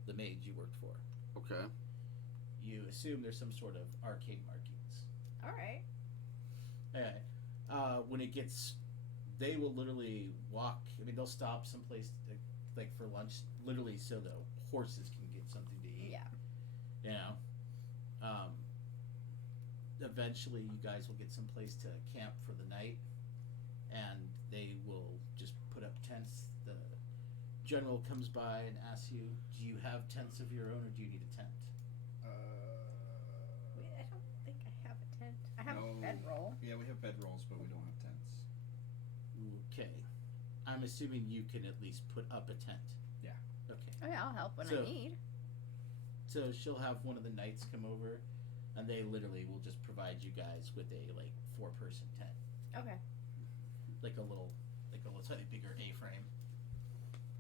the maid you worked for. Okay. You assume there's some sort of arcane markings. All right. Okay. When it gets, they will literally walk. They'll stop someplace for lunch, literally, so the horses can get something to eat. Yeah. Eventually, you guys will get someplace to camp for the night, and they will just put up tents. The general comes by and asks you, "Do you have tents of your own, or do you need a tent?" Wait, I don't think I have a tent. I have No. a bedroll. Yeah, we have bedrolls, but we don't have tents. Okay. I'm assuming you can at least put up a tent. Yeah. Okay. Oh yeah, I'll help when So- I need. So she'll have one of the knights come over, and they literally will just provide you guys with a 4-person tent, Okay. like a little slightly bigger A-frame.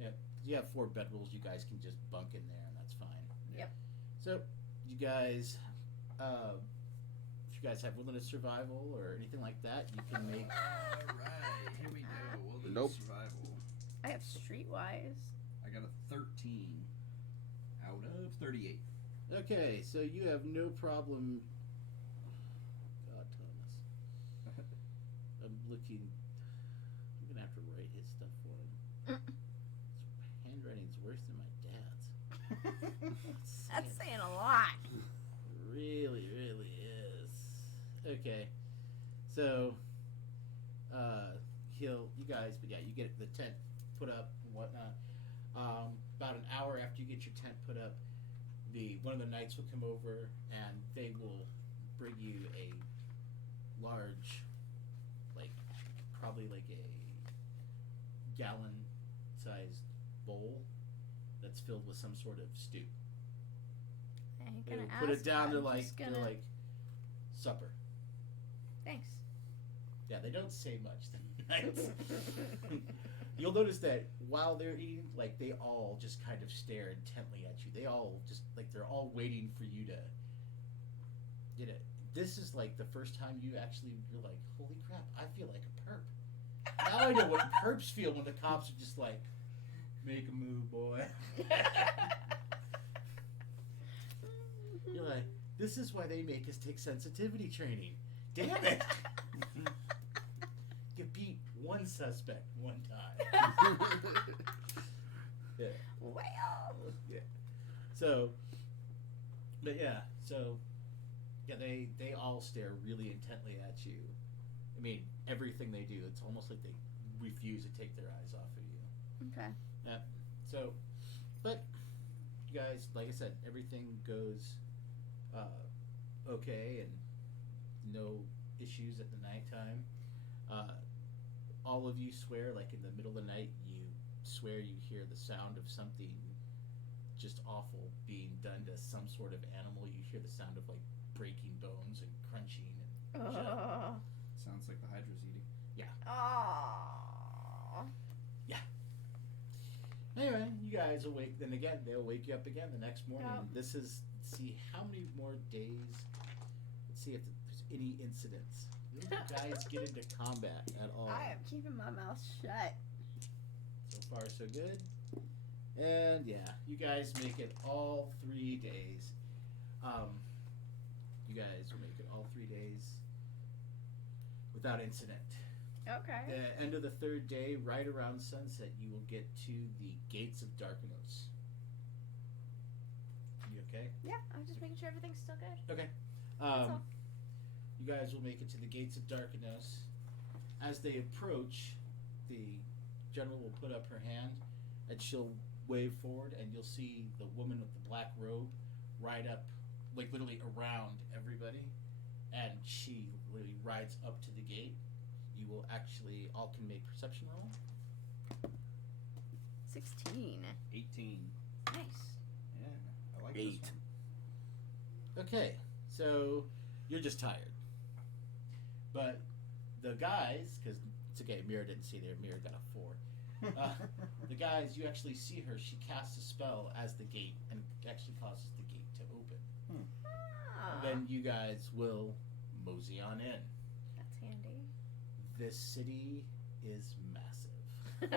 Yeah, you have 4 bedrolls. You guys can just bunk in there, and that's fine. Yep. So you guys, if you guys have wilderness survival or anything like that, you can make. Alright, here we go. Wilderness Nope. survival. I have streetwise. I got a 13 out of 38. Okay, so you have no problem. God, Thomas. I'm gonna have to write his stuff for him. His handwriting's worse than my dad's. That's saying a lot. Really, really is. Okay, so you get the tent put up and whatnot. About an hour after you get your tent put up, one of the knights will come over and they will bring you a large, probably a gallon-sized bowl that's filled with some sort of stew. I ain't They gonna will ask. put it down. I'm They're just gonna... supper. Thanks. Yeah, they don't say much the nights. You'll notice that while they're eating, like, they all just kind of stare intently at you. They all just, like, they're all waiting for you to get it. This is, like, the first time you're like, holy crap, I feel like a perp. Now I know what perps feel when the cops are just like, make a move, boy. You're like, this is why they make us take sensitivity training. Damn it! You beat one suspect one time. Yeah. Well. Yeah. So, but yeah, so yeah, they all stare really intently at you. I mean, everything they do, it's almost like they refuse to take their eyes off of you. Okay. Yeah. So, but you guys, like I said, everything goes okay, and no issues at the nighttime. All of you swear, like in the middle of the night, you swear you hear the sound of something just awful being done to some sort of animal. You hear the sound of like breaking bones and crunching and shit. Sounds like the Hydra's eating. Oh. Anyway, you guys awake. Then again, they'll wake you up again the next morning. Yep. This is, see how many more days. Let's see if there's any incidents. Will you guys get into combat at all? I am keeping my mouth shut. So far, so good. And yeah, you guys make it all 3 days. You guys will make it all 3 days without incident. Okay. The end of the 3rd day, right around sunset, you will get to the gates of Arcanis. You okay? Yeah, I'm just making sure everything's still good. Okay. all. You guys will make it to the gates of Arcanis. As they approach, the general will put up her hand, and she'll wave forward, and you'll see the woman with the black robe ride up, like literally around everybody, and she literally rides up to the gate. You will actually all can make perception roll. 16. 18. Nice. Yeah, I like 8. this one. Okay, so you're just tired. But the guys, because it's okay, Mira didn't see there, Mira got a 4. The guys, you actually see her, she casts a spell as the gate, and actually causes the gate to open. And then you guys will mosey on in. That's handy. This city is massive.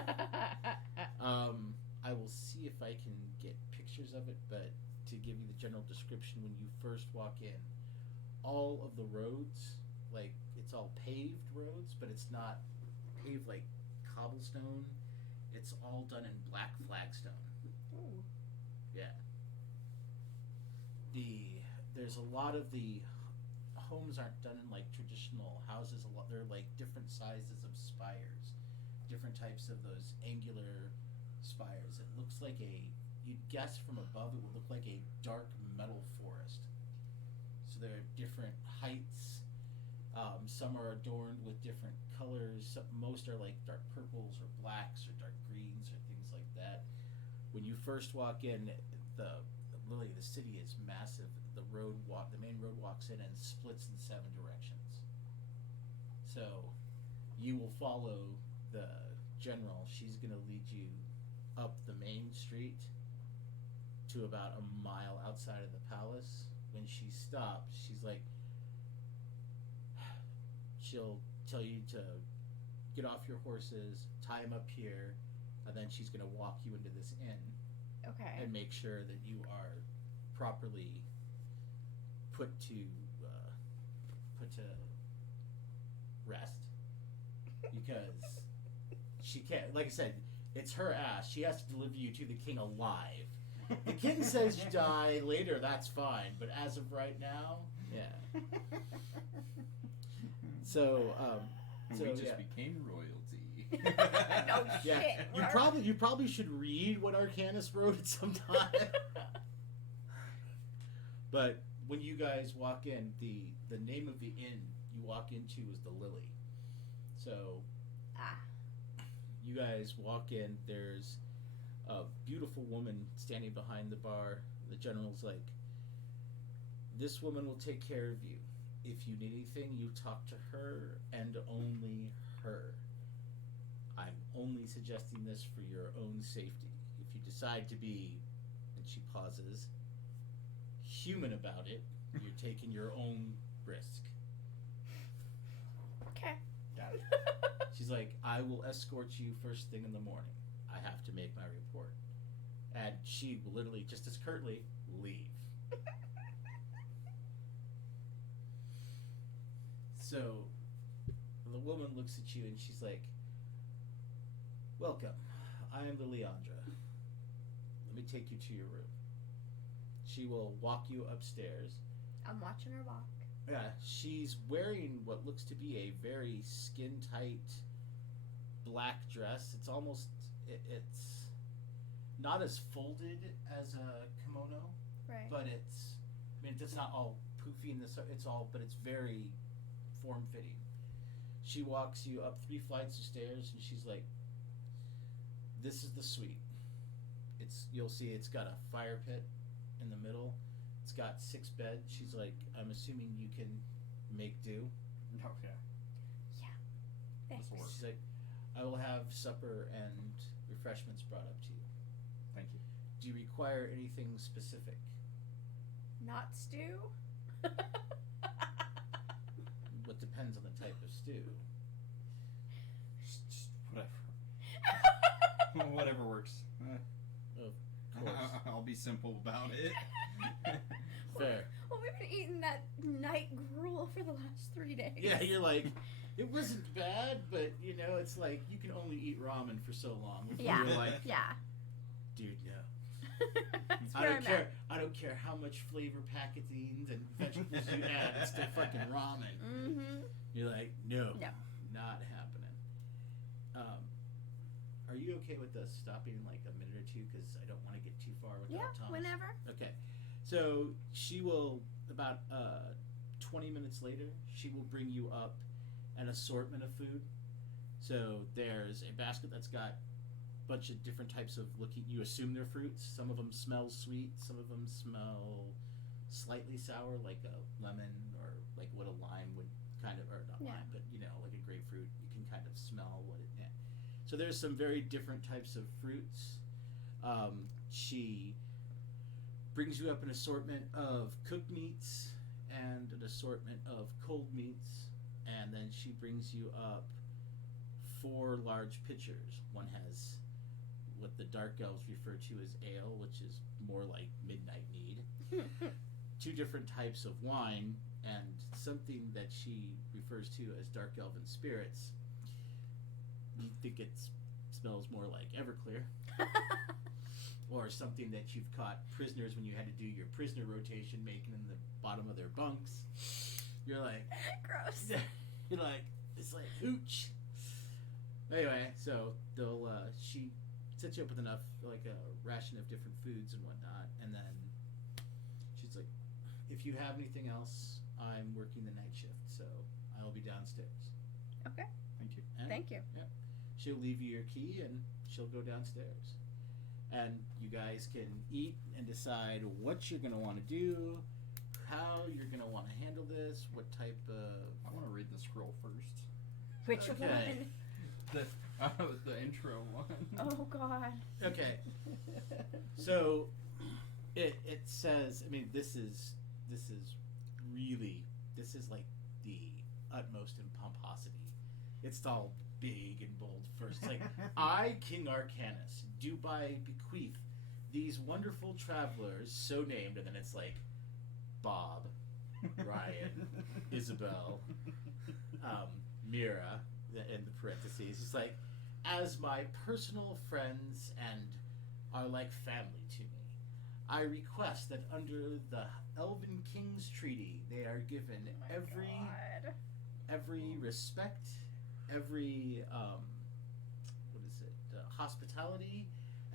I will see if I can get pictures of it, but to give you the general description, when you first walk in, all of the roads, like, it's all paved roads, but it's not paved like cobblestone. It's all done in black flagstone. Ooh. Yeah. There's a lot of the homes aren't done in like traditional houses. They're like different sizes of spires, different types of those angular spires. It looks like you'd guess from above it would look like a dark metal forest. So there are different heights. Some are adorned with different colors. Most are like dark purples or blacks or dark greens or things like that. When you first walk in, the city is massive. The main road walks in and splits in 7 directions. So you will follow the general. She's going to lead you up the main street to about a mile outside of the palace. When she stops, she's like, she'll tell you to get off your horses, tie them up here, and then she's going to walk you into this inn Okay. and make sure that you are properly put to rest, because she can't. Like I said, it's her ass. She has to deliver you to the king alive. The king says you die later. That's fine, but as of right now, yeah. So, We just yeah. became royalty. No Yeah, shit. you probably should read what Arcanis wrote at some time. But when you guys walk in, the name of the inn you walk into is the Lily. So you guys walk in. There's a beautiful woman standing behind the bar. The general's like, "This woman will take care of you. if you need anything, you talk to her and only her. I'm only suggesting this for your own safety. If you decide to be, and she pauses, human about it, you're taking your own risk. Okay. Got it. She's like, I will escort you first thing in the morning. I have to make my report. And she will literally, just as curtly, leave. So the woman looks at you and she's like, welcome. I am the Leandra. Let me take you to your room. She will walk you upstairs. I'm watching her walk. Yeah, she's wearing what looks to be a very skin-tight black dress. It's almost, it's not as folded as a kimono, Right. but it's, I mean, it's not all poofy in this, it's all, but it's very form-fitting. She walks you up 3 flights of stairs and she's like, this is the suite. It's, you'll see it's got a fire pit in the middle. It's got 6 beds. She's like, I'm assuming you can make do. Oh, yeah. Thanks. This'll work. She's like, I will have supper and refreshments brought up to you. Thank you. Do you require anything specific? Not stew? What depends on the type of stew. Just whatever. Whatever works. Of course. I'll be simple about it. Fair. Well, we've been eating that night gruel for the last 3 days. Yeah, you're like, it wasn't bad, but you know, it's like you can only eat ramen for so long. Before Yeah. You're like, Yeah. dude, no. That's I where don't I'm care. at. I don't care how much flavor packaging and vegetables you add. It's still fucking ramen. Mm-hmm. You're like, no, No. not happening. Are you okay with us stopping in like a minute or two? Because I don't want to get too far without Yeah, Thomas. whenever. Okay, so she will about 20 minutes later. She will bring you up an assortment of food. So there's a basket that's got a bunch of different types of looking. You assume they're fruits. Some of them smell sweet. Some of them smell slightly sour, like a lemon or like what a lime would kind of, or not Yeah. lime, but you know, like a grapefruit. You can kind of smell what it. Yeah. So there's some very different types of fruits. She brings you up an assortment of cooked meats and an assortment of cold meats, and then she brings you up 4 large pitchers. One has what the dark elves refer to as ale, which is more like midnight mead. 2 different types of wine, and something that she refers to as dark elven spirits. You think it smells more like Everclear, or something that you've caught prisoners when you had to do your prisoner rotation, making in the bottom of their bunks. You're like, Gross. you're like, it's like hooch. Anyway, so they'll she sets you up with enough, like a ration of different foods and whatnot, and then she's like, if you have anything else, I'm working the night shift, so I'll be downstairs. Okay. Thank you. And Thank you. she'll leave you your key and she'll go downstairs. And you guys can eat and decide what you're going to want to do, how you're going to want to handle this, what type of... I want to read the scroll first. Which Okay. The the intro one. one? Oh, God. Okay, so it says, I mean, this is like the utmost in pomposity. It's all big and bold first. It's like, I, King Arcanis, do by bequeath these wonderful travelers, so named, and then it's like Bob, Ryan, Isabel, Mira, in the parentheses. It's like, as my personal friends and are like family to me, I request that under the Elven King's Treaty, they are given God. every respect, every hospitality,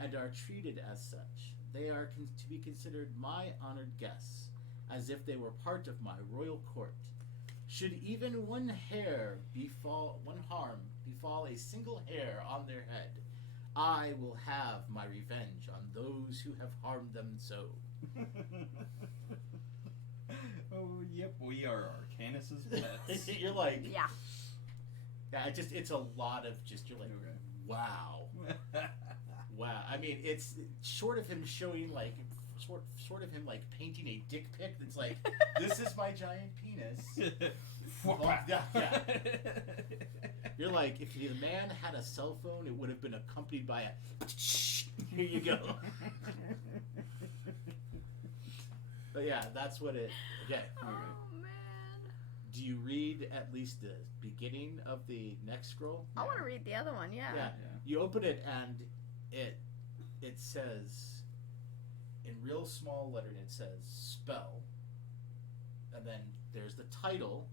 and are treated as such. They are to be considered my honored guests, as if they were part of my royal court. Should even one harm befall a single hair on their head, I will have my revenge on those who have harmed them so. Oh, yep, we are Arcanis's pets. You're like, Yeah. it's a lot of just, you're like, Okay. wow. Wow. I mean, it's short of him showing, like, sort of him, like, painting a dick pic that's like, this is my giant penis. Yeah. You're like, if the man had a cell phone, it would have been accompanied by a here you go. But yeah, that's what it. Okay. Oh man. Do you read at least the beginning of the next scroll? I want to read the other one. Yeah. Yeah. You open it and it says in real small lettering, it says spell, and then there's the title.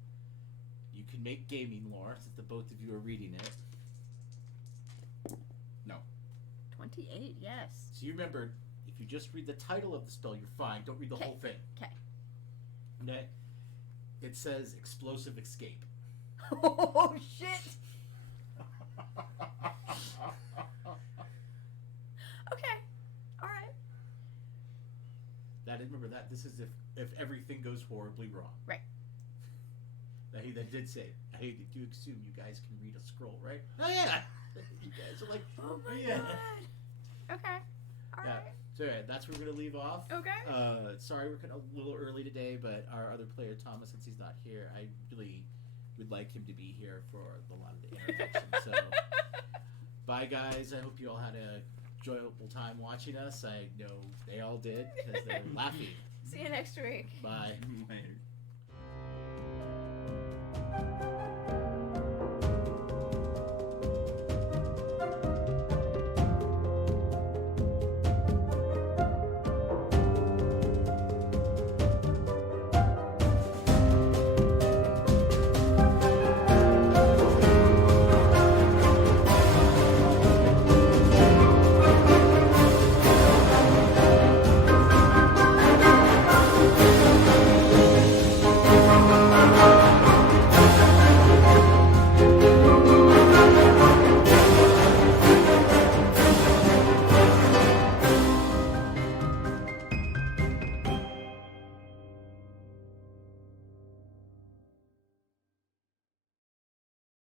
You can make gaming lore since the both of you are reading it. 28. Yes. So you remember, if you just read the title of the spell, you're fine. Don't read the whole thing. Okay. Okay. It says explosive escape. Oh shit. Okay. All right. That remember that this is if everything goes horribly wrong. Right. He did say, "Hey, do you assume you guys can read a scroll, right?" Oh yeah. You guys are like, Oh my yeah. god. Okay. All Yeah. right. So yeah, that's where we're gonna leave off. Okay. Sorry we're a little early today, but our other player Thomas, since he's not here, I really would like him to be here for a lot of the introduction. So, bye guys. I hope you all had a enjoyable time watching us. I know they all did because they were laughing. See you next week. Bye. Later.